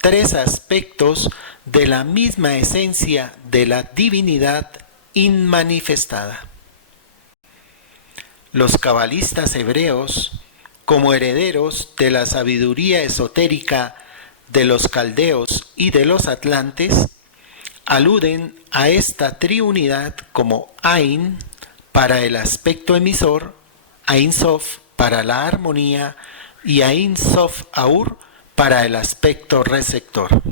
Tres aspectos de la misma esencia de la divinidad inmanifestada. Los cabalistas hebreos, como herederos de la sabiduría esotérica de los caldeos y de los atlantes, aluden a esta triunidad como Ain para el aspecto emisor, Ain Sof para la armonía y Ain Sof Aur para el aspecto receptor.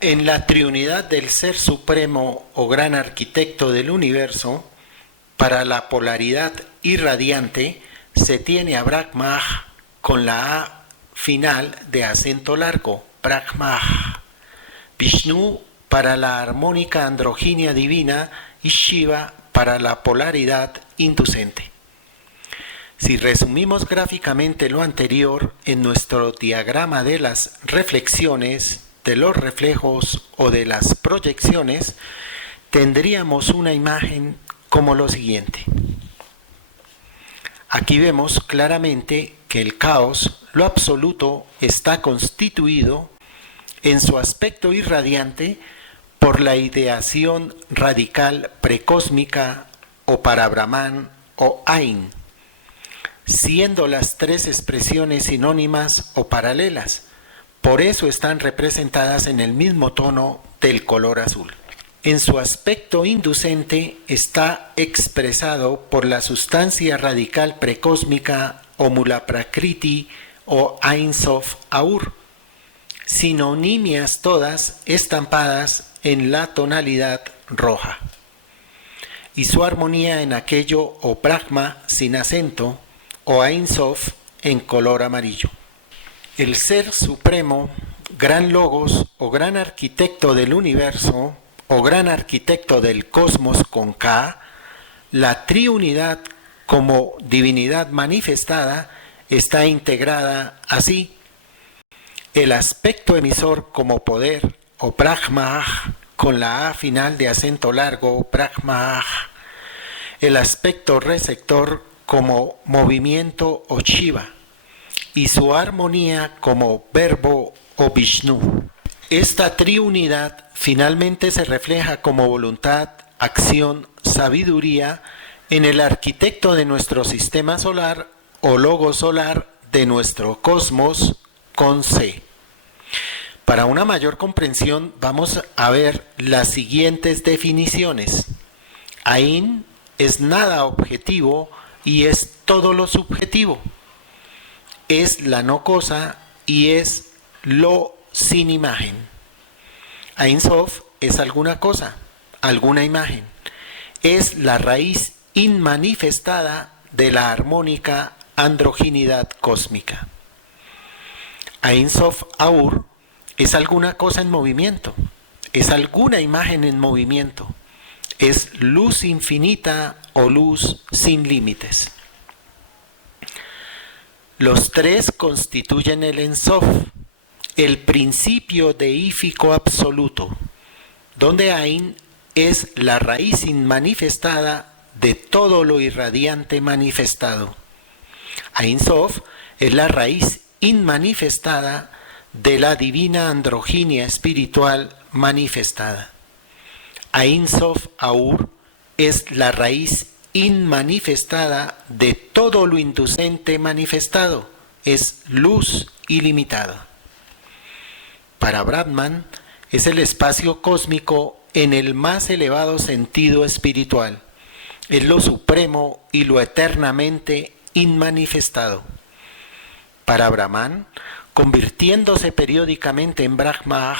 En la triunidad del Ser Supremo o Gran Arquitecto del Universo, para la polaridad irradiante, se tiene a Brahma con la A final de acento largo, Brahma. Vishnu para la armónica androginia divina y Shiva para la polaridad inducente. Si resumimos gráficamente lo anterior en nuestro diagrama de las reflexiones, de los reflejos o de las proyecciones, tendríamos una imagen como lo siguiente. Aquí vemos claramente que el caos, lo absoluto, está constituido en su aspecto irradiante por la ideación radical precósmica o para Brahman o Ain, siendo las tres expresiones sinónimas o paralelas. Por eso están representadas en el mismo tono del color azul. En su aspecto inducente está expresado por la sustancia radical precósmica o Mula Prakriti o Ain Sof Aur, sinonimias todas estampadas en la tonalidad roja. Y su armonía en aquello o Brahma sin acento o Ain Sof en color amarillo. El Ser Supremo, Gran Logos o Gran Arquitecto del Universo, o gran arquitecto del cosmos con K, la triunidad como divinidad manifestada está integrada así: el aspecto emisor como poder o Brahma con la A final de acento largo, Brahma, el aspecto receptor como movimiento o Shiva, y su armonía como verbo o Vishnu. Esta triunidad finalmente se refleja como voluntad, acción, sabiduría en el arquitecto de nuestro sistema solar o logo solar de nuestro cosmos con C. Para una mayor comprensión vamos a ver las siguientes definiciones. Ain es nada objetivo y es todo lo subjetivo. Es la no cosa y es lo sin imagen. Ein Sof es alguna cosa, alguna imagen. Es la raíz inmanifestada de la armónica androginidad cósmica. Ein Sof Aur es alguna cosa en movimiento, es alguna imagen en movimiento, es luz infinita o luz sin límites. Los tres constituyen el Ein Sof, el principio deífico absoluto, donde Ein es la raíz inmanifestada de todo lo irradiante manifestado. Ein Sof es la raíz inmanifestada de la divina androginia espiritual manifestada. Ein Sof Aur es la raíz inmanifestada de todo lo inducente manifestado, es luz ilimitada. Para Brahman es el espacio cósmico en el más elevado sentido espiritual, es lo supremo y lo eternamente inmanifestado. Para Brahman, convirtiéndose periódicamente en Brahma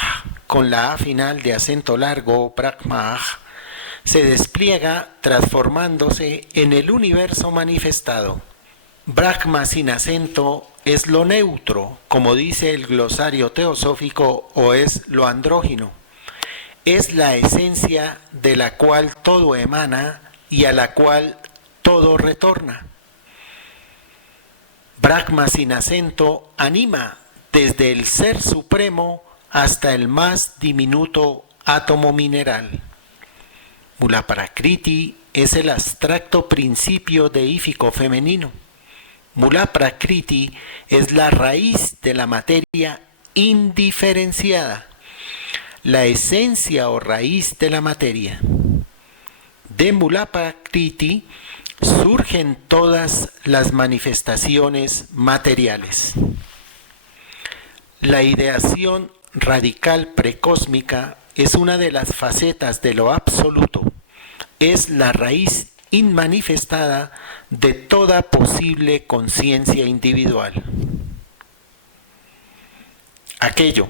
con la A final de acento largo, Brahma, se despliega transformándose en el universo manifestado. Brahma sin acento es lo neutro, como dice el glosario teosófico, o es lo andrógino. Es la esencia de la cual todo emana y a la cual todo retorna. Brahma sin acento anima desde el ser supremo hasta el más diminuto átomo mineral. Mula Prakriti es el abstracto principio deífico femenino. Mula Prakriti es la raíz de la materia indiferenciada, la esencia o raíz de la materia. De Mula Prakriti surgen todas las manifestaciones materiales. La ideación radical precósmica es una de las facetas de lo absoluto, es la raíz inmanifestada de toda posible conciencia individual. Aquello.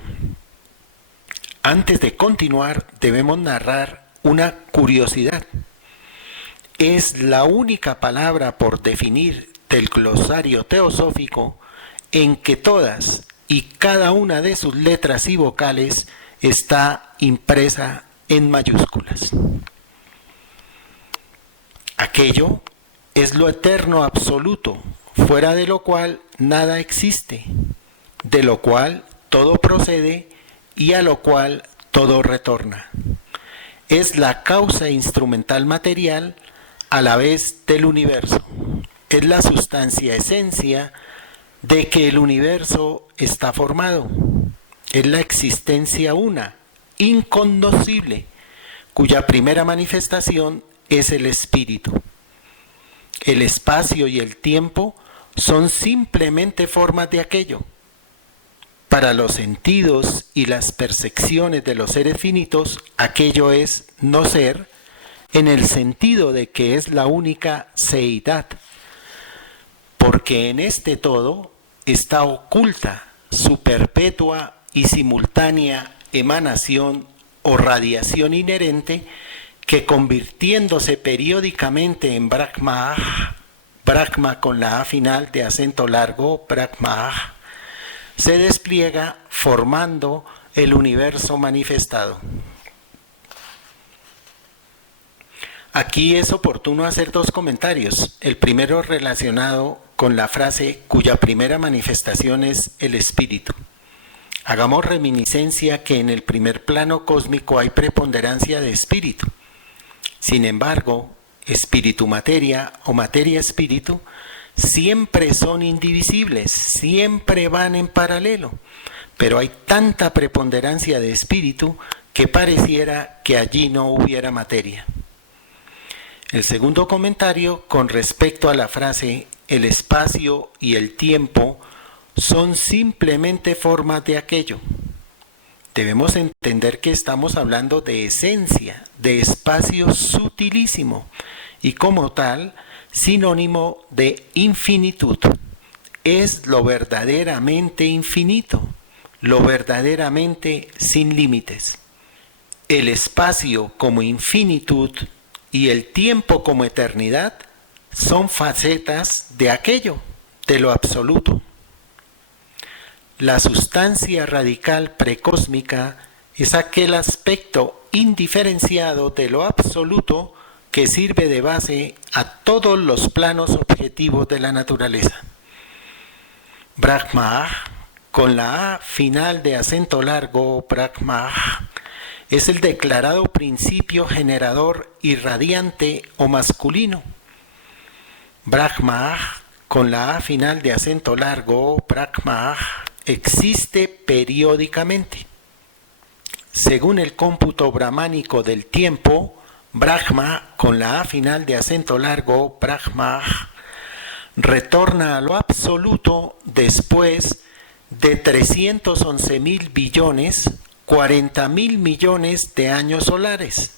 Antes de continuar, debemos narrar una curiosidad. Es la única palabra por definir del glosario teosófico en que todas y cada una de sus letras y vocales está impresa en mayúsculas. Aquello es lo eterno absoluto, fuera de lo cual nada existe, de lo cual todo procede y a lo cual todo retorna. Es la causa instrumental material a la vez del universo. Es la sustancia esencia de que el universo está formado. Es la existencia una, incognoscible, cuya primera manifestación es el espíritu. El espacio y el tiempo son simplemente formas de aquello. Para los sentidos y las percepciones de los seres finitos, aquello es no ser, en el sentido de que es la única seidad, porque en este todo está oculta su perpetua y simultánea emanación o radiación inherente que, convirtiéndose periódicamente en Brahma, Brahma con la A final de acento largo, Brahma, se despliega formando el universo manifestado. Aquí es oportuno hacer dos comentarios. El primero relacionado con la frase cuya primera manifestación es el espíritu. Hagamos reminiscencia que en el primer plano cósmico hay preponderancia de espíritu. Sin embargo, espíritu-materia o materia-espíritu siempre son indivisibles, siempre van en paralelo, pero hay tanta preponderancia de espíritu que pareciera que allí no hubiera materia. El segundo comentario con respecto a la frase el espacio y el tiempo son simplemente formas de aquello. Debemos entender que estamos hablando de esencia, de espacio sutilísimo y como tal sinónimo de infinitud. Es lo verdaderamente infinito, lo verdaderamente sin límites. El espacio como infinitud y el tiempo como eternidad son facetas de aquello, de lo absoluto. La sustancia radical precósmica es aquel aspecto indiferenciado de lo absoluto que sirve de base a todos los planos objetivos de la naturaleza. Brahma, con la A final de acento largo, Brahma, es el declarado principio generador irradiante o masculino. Brahma, con la A final de acento largo, Brahma, existe periódicamente. Según el cómputo brahmánico del tiempo, Brahma, con la A final de acento largo, Brahma, retorna a lo absoluto después de 311.000 billones, 40.000 millones de años solares.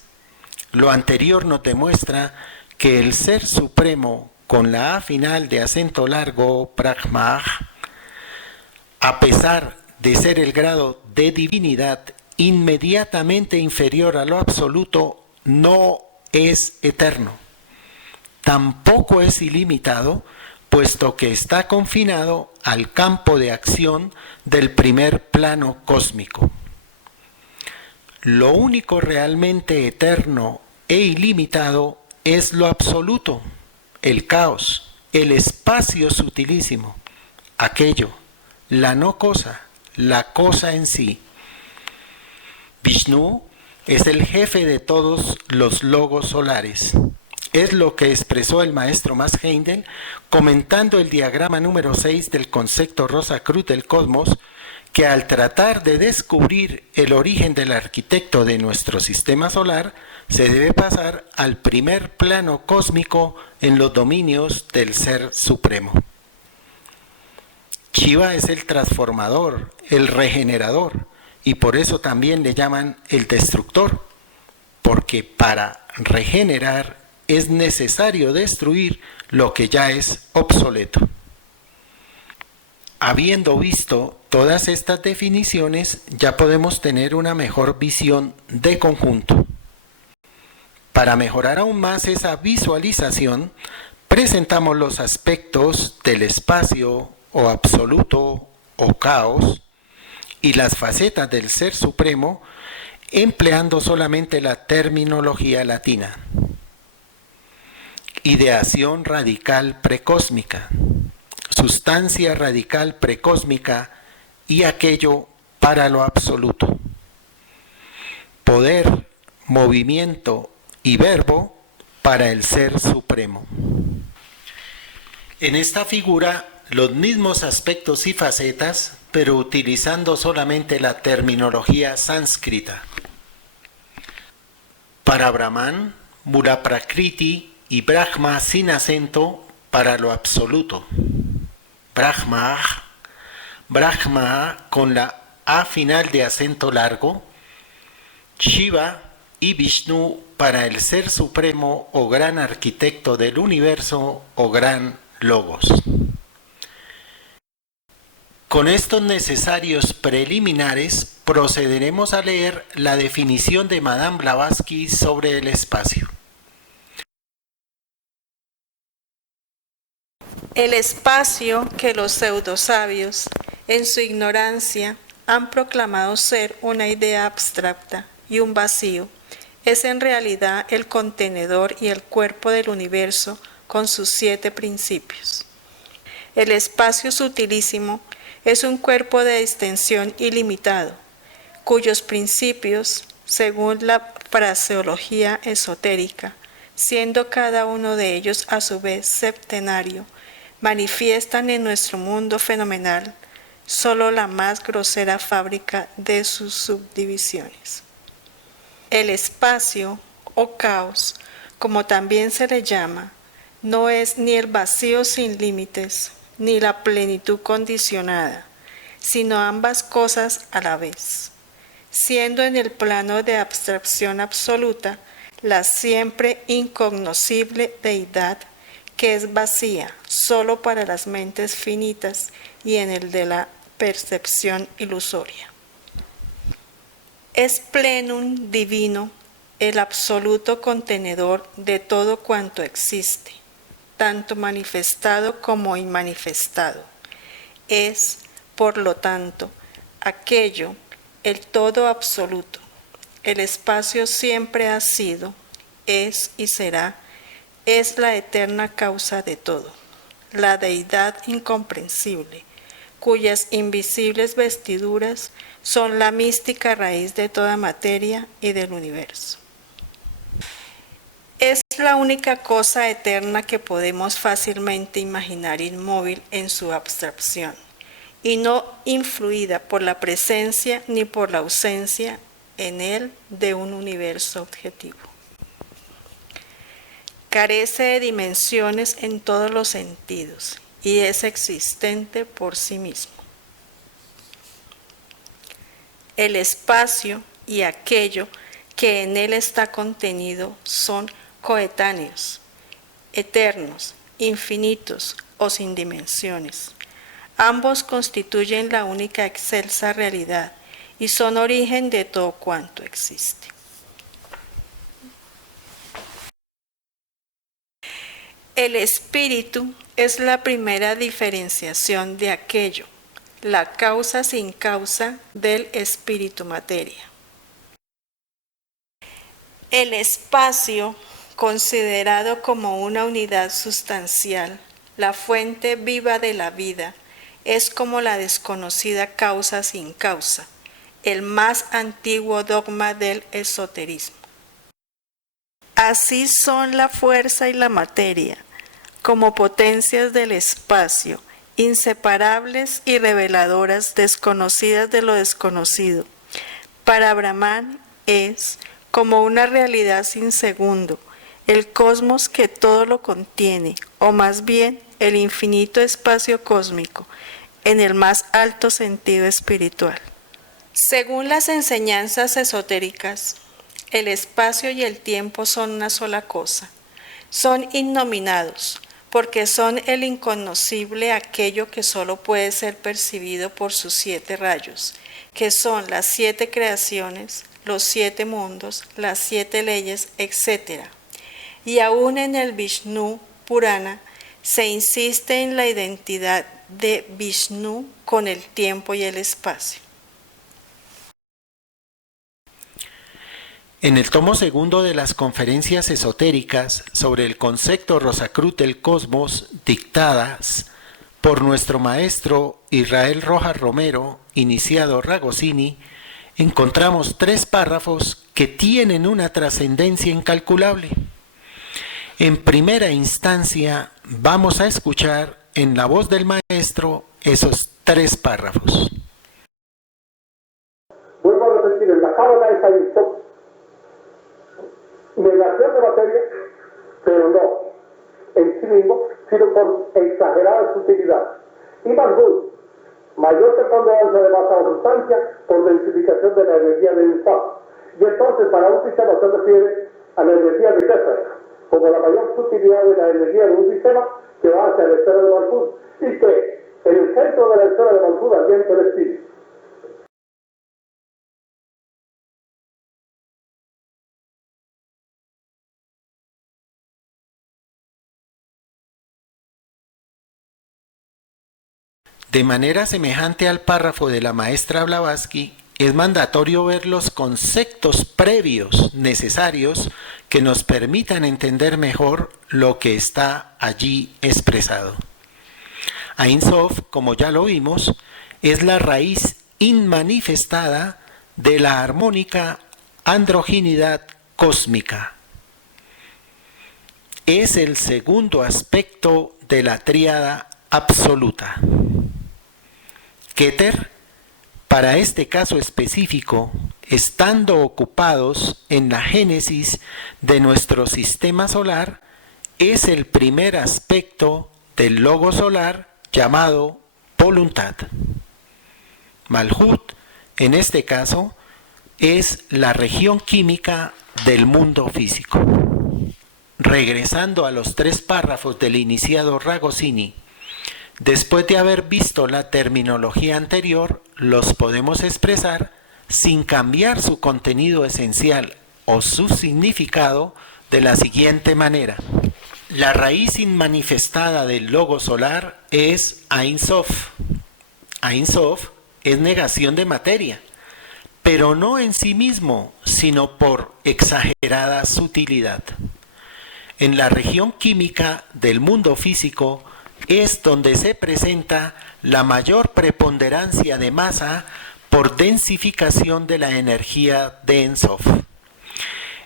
Lo anterior nos demuestra que el Ser Supremo, con la A final de acento largo, Brahma, a pesar de ser el grado de divinidad inmediatamente inferior a lo absoluto, no es eterno. Tampoco es ilimitado, puesto que está confinado al campo de acción del primer plano cósmico. Lo único realmente eterno e ilimitado es lo absoluto, el caos, el espacio sutilísimo, aquello, la no cosa, la cosa en sí. Vishnu es el jefe de todos los logos solares. Es lo que expresó el maestro Max Heindel comentando el diagrama número 6 del concepto Rosacruz del cosmos, que al tratar de descubrir el origen del arquitecto de nuestro sistema solar, se debe pasar al primer plano cósmico en los dominios del Ser Supremo. Shiva es el transformador, el regenerador, y por eso también le llaman el destructor, porque para regenerar es necesario destruir lo que ya es obsoleto. Habiendo visto todas estas definiciones, ya podemos tener una mejor visión de conjunto. Para mejorar aún más esa visualización, presentamos los aspectos del espacio o absoluto o caos y las facetas del Ser Supremo empleando solamente la terminología latina. Ideación radical precósmica, sustancia radical precósmica y aquello para lo absoluto. Poder, movimiento y verbo para el Ser Supremo. En esta figura, los mismos aspectos y facetas, pero utilizando solamente la terminología sánscrita. Para Brahman, Mulaprakriti y Brahma sin acento para lo absoluto. Brahma, Brahma con la A final de acento largo. Shiva y Vishnu para el Ser Supremo o Gran Arquitecto del Universo o Gran Logos. Con estos necesarios preliminares procederemos a leer la definición de Madame Blavatsky sobre el espacio. El espacio que los pseudosabios, en su ignorancia, han proclamado ser una idea abstracta y un vacío, es en realidad el contenedor y el cuerpo del universo con sus 7 principios. El espacio sutilísimo es un cuerpo de extensión ilimitado, cuyos principios, según la fraseología esotérica, siendo cada uno de ellos a su vez septenario, manifiestan en nuestro mundo fenomenal solo la más grosera fábrica de sus subdivisiones. El espacio, o caos, como también se le llama, no es ni el vacío sin límites, ni la plenitud condicionada, sino ambas cosas a la vez, siendo en el plano de abstracción absoluta la siempre incognoscible deidad que es vacía solo para las mentes finitas y en el de la percepción ilusoria. Es plenum divino el absoluto contenedor de todo cuanto existe, tanto manifestado como inmanifestado. Es, por lo tanto, aquello, el todo absoluto. El espacio siempre ha sido, es y será, es la eterna causa de todo, la deidad incomprensible, cuyas invisibles vestiduras son la mística raíz de toda materia y del universo. Es la única cosa eterna que podemos fácilmente imaginar inmóvil en su abstracción, y no influida por la presencia ni por la ausencia en él de un universo objetivo. Carece de dimensiones en todos los sentidos y es existente por sí mismo. El espacio y aquello que en él está contenido son coetáneos, eternos, infinitos o sin dimensiones. Ambos constituyen la única excelsa realidad y son origen de todo cuanto existe. El espíritu es la primera diferenciación de aquello, la causa sin causa del espíritu materia. El espacio, considerado como una unidad sustancial, la fuente viva de la vida, es como la desconocida causa sin causa, el más antiguo dogma del esoterismo. Así son la fuerza y la materia, como potencias del espacio, inseparables y reveladoras, desconocidas de lo desconocido. Para Brahman es como una realidad sin segundo, el cosmos que todo lo contiene, o más bien el infinito espacio cósmico, en el más alto sentido espiritual. Según las enseñanzas esotéricas, el espacio y el tiempo son una sola cosa. Son innominados, porque son el incognoscible, aquello que solo puede ser percibido por sus 7 rayos, que son las 7 creaciones, los 7 mundos, las 7 leyes, etc. Y aún en el Vishnu Purana se insiste en la identidad de Vishnu con el tiempo y el espacio. En el tomo segundo de las conferencias esotéricas sobre el concepto Rosacruz del cosmos dictadas por nuestro maestro Israel Rojas Romero, iniciado Ragosini, encontramos 3 párrafos que tienen una trascendencia incalculable. En primera instancia, vamos a escuchar en la voz del maestro esos 3 párrafos. Vuelvo a repetir, en la cábala es Aristóteles. Negación de materia, pero no en sí mismo, sino por exagerada sutilidad. Y Malbut, mayor preponderancia de masa o sustancia por densificación de la energía de un estado. Y entonces para un sistema se refiere a la energía de César, como la mayor sutilidad de la energía de un sistema que va hacia la esfera de Malbut, y que en el centro de la esfera de Malbut alienta el espíritu. De manera semejante al párrafo de la maestra Blavatsky, es mandatorio ver los conceptos previos necesarios que nos permitan entender mejor lo que está allí expresado. Ein Sof, como ya lo vimos, es la raíz inmanifestada de la armónica androginidad cósmica. Es el segundo aspecto de la tríada absoluta. Keter, para este caso específico, estando ocupados en la génesis de nuestro sistema solar, es el primer aspecto del logo solar llamado voluntad. Malhut, en este caso, es la región química del mundo físico. Regresando a los 3 párrafos del iniciado Ragosini, después de haber visto la terminología anterior, los podemos expresar sin cambiar su contenido esencial o su significado de la siguiente manera. La raíz inmanifestada del logo solar es Ein Sof. Ein Sof es negación de materia, pero no en sí mismo, sino por exagerada sutilidad. En la región química del mundo físico es donde se presenta la mayor preponderancia de masa por densificación de la energía de Ein Sof.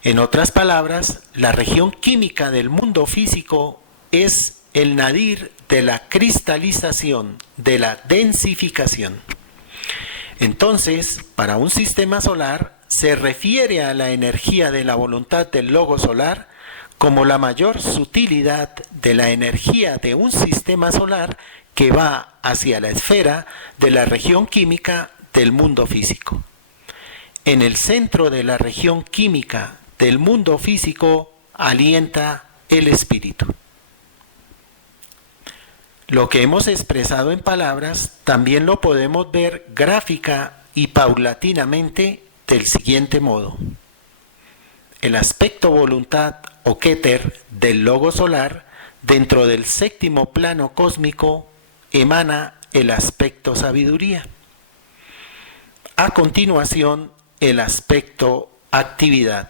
En otras palabras, la región química del mundo físico es el nadir de la cristalización, de la densificación. Entonces, para un sistema solar, se refiere a la energía de la voluntad del logo solar como la mayor sutilidad de la energía de un sistema solar que va hacia la esfera de la región química del mundo físico. En el centro de la región química del mundo físico alienta el espíritu. Lo que hemos expresado en palabras también lo podemos ver gráfica y paulatinamente del siguiente modo. El aspecto voluntad o Keter del logo solar dentro del séptimo plano cósmico emana el aspecto sabiduría. A continuación, el aspecto actividad.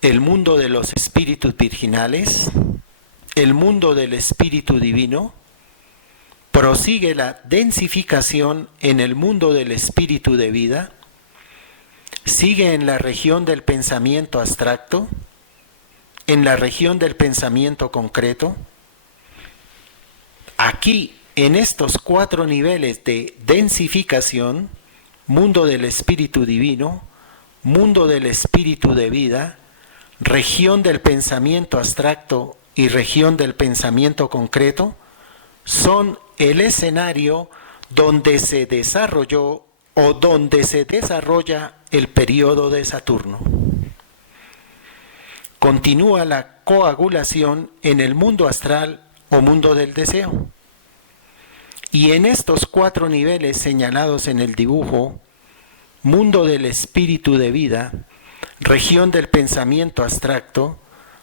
El mundo de los espíritus virginales, el mundo del espíritu divino, prosigue la densificación en el mundo del espíritu de vida, sigue en la región del pensamiento abstracto, en la región del pensamiento concreto. Aquí, en estos 4 niveles de densificación, mundo del espíritu divino, mundo del espíritu de vida, región del pensamiento abstracto y región del pensamiento concreto, son el escenario donde se desarrolló o donde se desarrolla el periodo de Saturno. Continúa la coagulación en el mundo astral o mundo del deseo. Y en estos 4 niveles señalados en el dibujo, mundo del espíritu de vida, región del pensamiento abstracto,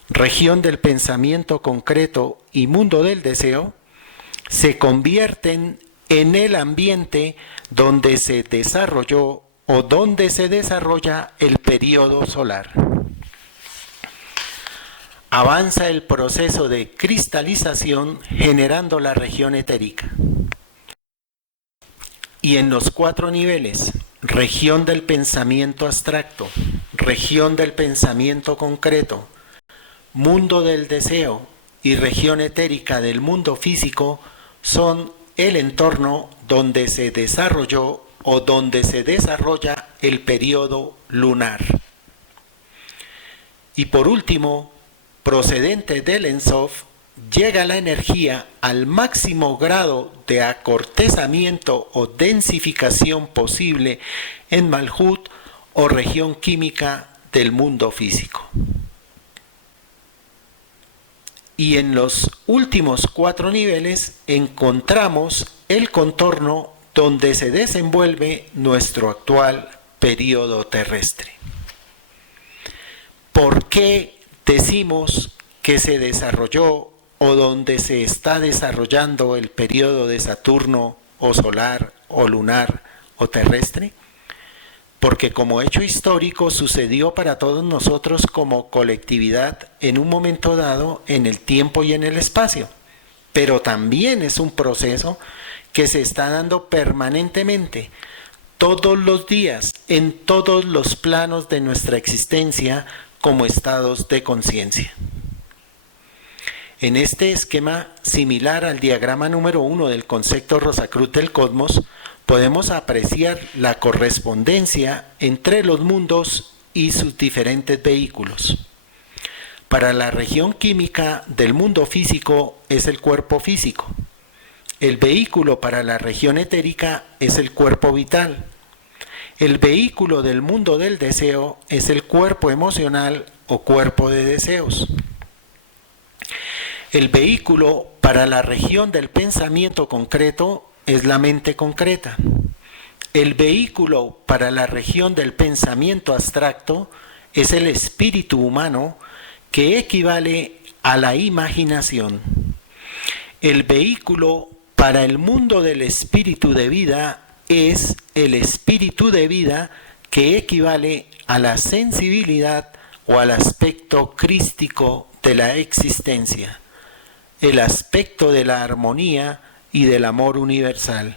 región del pensamiento concreto y mundo del deseo, se convierten en el ambiente donde se desarrolló o donde se desarrolla el periodo solar. Avanza el proceso de cristalización generando la región etérica. Y en los 4 niveles, región del pensamiento abstracto, región del pensamiento concreto, mundo del deseo y región etérica del mundo físico, son el entorno donde se desarrolló o donde se desarrolla el periodo lunar. Y por último, procedente del Ein Sof, llega la energía al máximo grado de acortezamiento o densificación posible en Malhut o región química del mundo físico. Y en los últimos 4 niveles encontramos el contorno donde se desenvuelve nuestro actual periodo terrestre. ¿Por qué decimos que se desarrolló o donde se está desarrollando el periodo de Saturno o solar o lunar o terrestre, porque como hecho histórico sucedió para todos nosotros como colectividad en un momento dado en el tiempo y en el espacio, pero también es un proceso que se está dando permanentemente, todos los días, en todos los planos de nuestra existencia como estados de conciencia. En este esquema similar al diagrama número 1 del concepto Rosacruz del cosmos, podemos apreciar la correspondencia entre los mundos y sus diferentes vehículos. Para la región química del mundo físico es el cuerpo físico. El vehículo para la región etérica es el cuerpo vital. El vehículo del mundo del deseo es el cuerpo emocional o cuerpo de deseos. El vehículo para la región del pensamiento concreto es la mente concreta. El vehículo para la región del pensamiento abstracto es el espíritu humano, que equivale a la imaginación. El vehículo para el mundo del espíritu de vida es el espíritu de vida, que equivale a la sensibilidad o al aspecto crístico de la existencia, el aspecto de la armonía y del amor universal.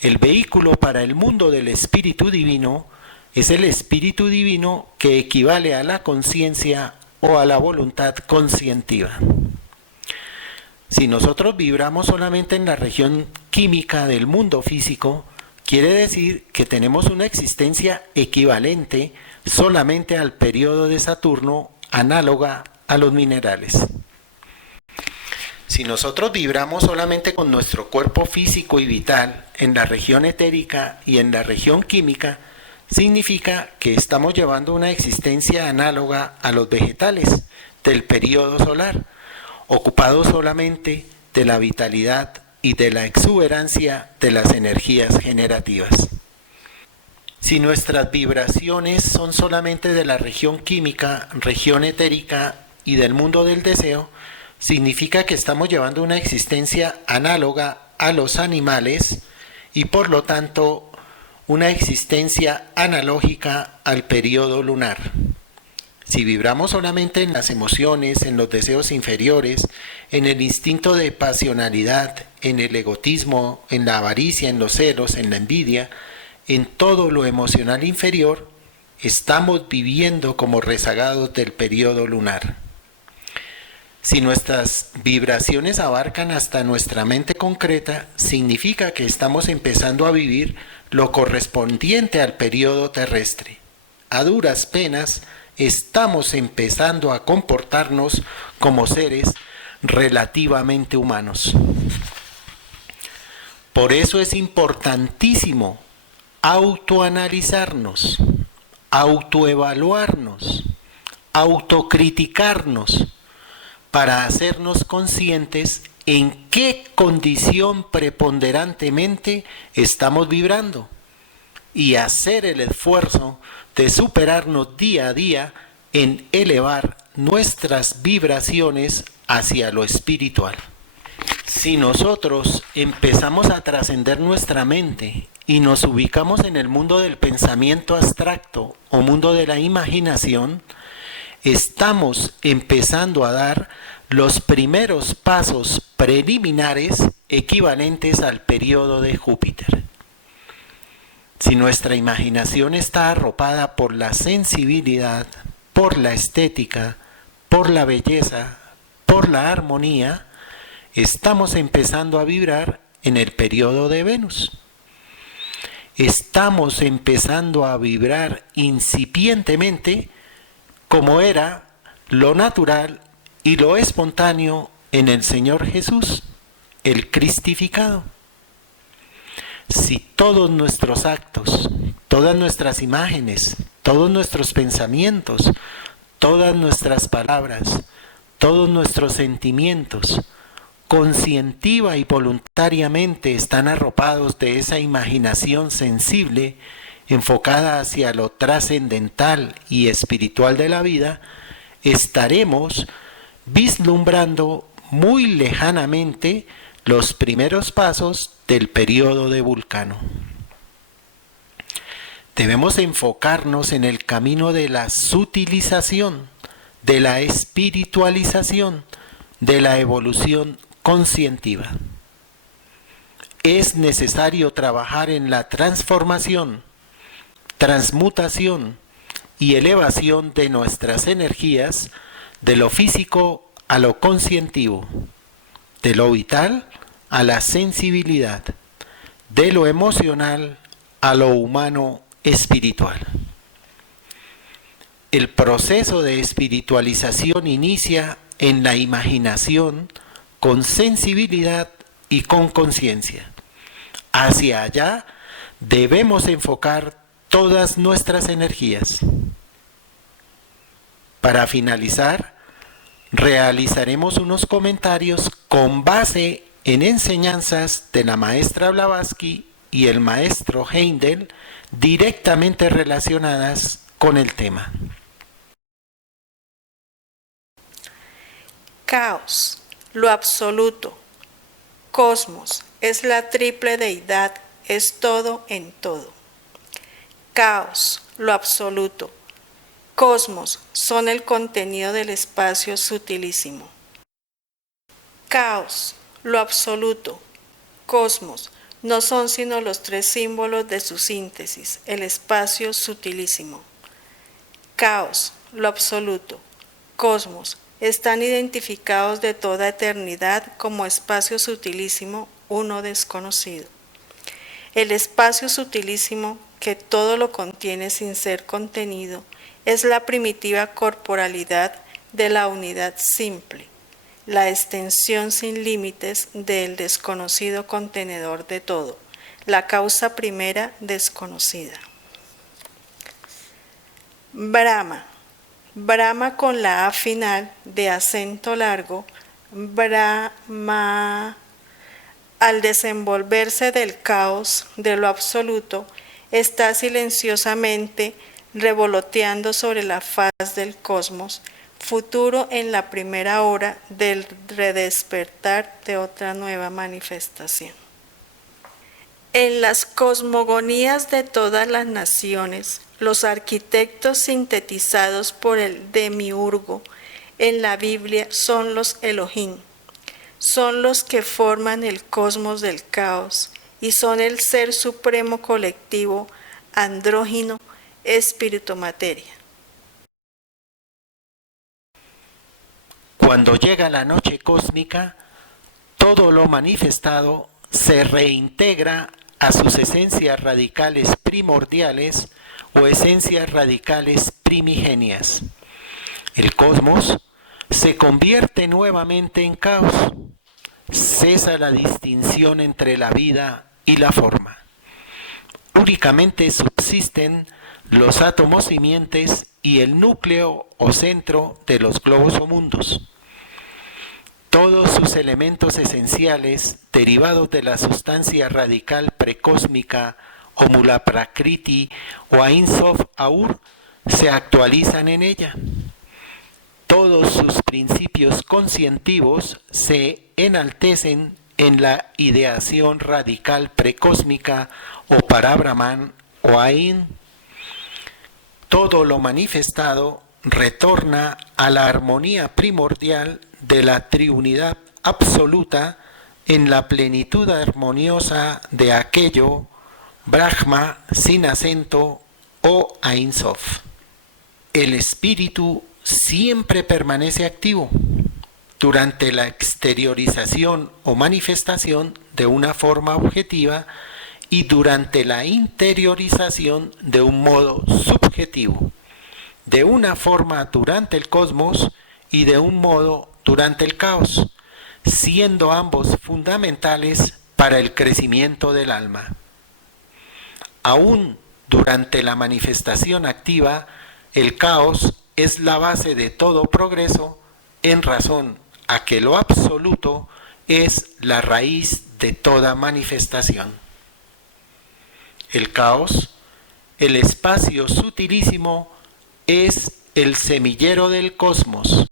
El vehículo para el mundo del espíritu divino es el espíritu divino, que equivale a la conciencia o a la voluntad conscientiva. Si nosotros vibramos solamente en la región química del mundo físico, quiere decir que tenemos una existencia equivalente solamente al periodo de Saturno, análoga a los minerales. Si nosotros vibramos solamente con nuestro cuerpo físico y vital en la región etérica y en la región química, significa que estamos llevando una existencia análoga a los vegetales del periodo solar, ocupados solamente de la vitalidad y de la exuberancia de las energías generativas. Si nuestras vibraciones son solamente de la región química, región etérica y del mundo del deseo, significa que estamos llevando una existencia análoga a los animales y por lo tanto una existencia analógica al periodo lunar. Si vibramos solamente en las emociones, en los deseos inferiores, en el instinto de pasionalidad, en el egotismo, en la avaricia, en los celos, en la envidia, en todo lo emocional inferior, estamos viviendo como rezagados del periodo lunar. Si nuestras vibraciones abarcan hasta nuestra mente concreta, significa que estamos empezando a vivir lo correspondiente al periodo terrestre. A duras penas, estamos empezando a comportarnos como seres relativamente humanos. Por eso es importantísimo autoanalizarnos, autoevaluarnos, autocriticarnos, para hacernos conscientes en qué condición preponderantemente estamos vibrando y hacer el esfuerzo de superarnos día a día en elevar nuestras vibraciones hacia lo espiritual. Si nosotros empezamos a trascender nuestra mente y nos ubicamos en el mundo del pensamiento abstracto o mundo de la imaginación, estamos empezando a dar los primeros pasos preliminares equivalentes al periodo de Júpiter. Si nuestra imaginación está arropada por la sensibilidad, por la estética, por la belleza, por la armonía, estamos empezando a vibrar en el periodo de Venus. Estamos empezando a vibrar incipientemente como era lo natural y lo espontáneo en el Señor Jesús, el cristificado. Si todos nuestros actos, todas nuestras imágenes, todos nuestros pensamientos, todas nuestras palabras, todos nuestros sentimientos, conscientiva y voluntariamente están arropados de esa imaginación sensible, enfocada hacia lo trascendental y espiritual de la vida, estaremos vislumbrando muy lejanamente los primeros pasos del periodo de Vulcano. debemos enfocarnos en el camino de la sutilización, de la espiritualización, de la evolución conscientiva. Es necesario trabajar en la transformación, transmutación y elevación de nuestras energías de lo físico a lo conscientivo, de lo vital a la sensibilidad, de lo emocional a lo humano espiritual. El proceso de espiritualización inicia en la imaginación con sensibilidad y con conciencia. Hacia allá debemos enfocar todas nuestras energías. Para finalizar, realizaremos unos comentarios con base en enseñanzas de la maestra Blavatsky y el maestro Heindel directamente relacionadas con el tema. Caos, lo absoluto. Cosmos es la triple deidad, es todo en todo. Caos, lo absoluto. Cosmos son el contenido del espacio sutilísimo. Caos, lo absoluto. Cosmos no son sino los tres símbolos de su síntesis, el espacio sutilísimo. Caos, lo absoluto. Cosmos están identificados de toda eternidad como espacio sutilísimo, uno desconocido. El espacio sutilísimo, que todo lo contiene sin ser contenido, es la primitiva corporalidad de la unidad simple, la extensión sin límites del desconocido contenedor de todo, la causa primera desconocida. Brahma. Brahma con la A final de acento largo, Brahma, al desenvolverse del caos de lo absoluto, está silenciosamente revoloteando sobre la faz del cosmos, futuro en la primera hora del redespertar de otra nueva manifestación. En las cosmogonías de todas las naciones, los arquitectos sintetizados por el demiurgo en la Biblia son los Elohim, son los que forman el cosmos del caos y son el ser supremo colectivo, andrógino, espíritu-materia. Cuando llega la noche cósmica, todo lo manifestado se reintegra a sus esencias radicales primordiales o esencias radicales primigenias. El cosmos se convierte nuevamente en caos. Cesa la distinción entre la vida y la forma. Únicamente subsisten los átomos simientes y el núcleo o centro de los globos o mundos. Todos sus elementos esenciales, derivados de la sustancia radical precósmica o Mula Prakriti o Ein Sof Aur, se actualizan en ella. Todos sus principios conscientivos se enaltecen en la ideación radical precósmica o Parabrahman o Ain. Todo lo manifestado retorna a la armonía primordial de la triunidad absoluta en la plenitud armoniosa de aquello Brahma sin acento o Ein Sof. El espíritu siempre permanece activo durante la exteriorización o manifestación de una forma objetiva y durante la interiorización de un modo subjetivo, de una forma durante el cosmos y de un modo durante el caos, siendo ambos fundamentales para el crecimiento del alma. Aún durante la manifestación activa, el caos es la base de todo progreso en razón a que lo absoluto es la raíz de toda manifestación. El caos, el espacio sutilísimo, es el semillero del cosmos.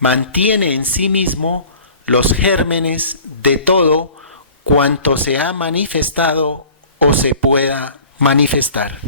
Mantiene en sí mismo los gérmenes de todo cuanto se ha manifestado o se pueda manifestar.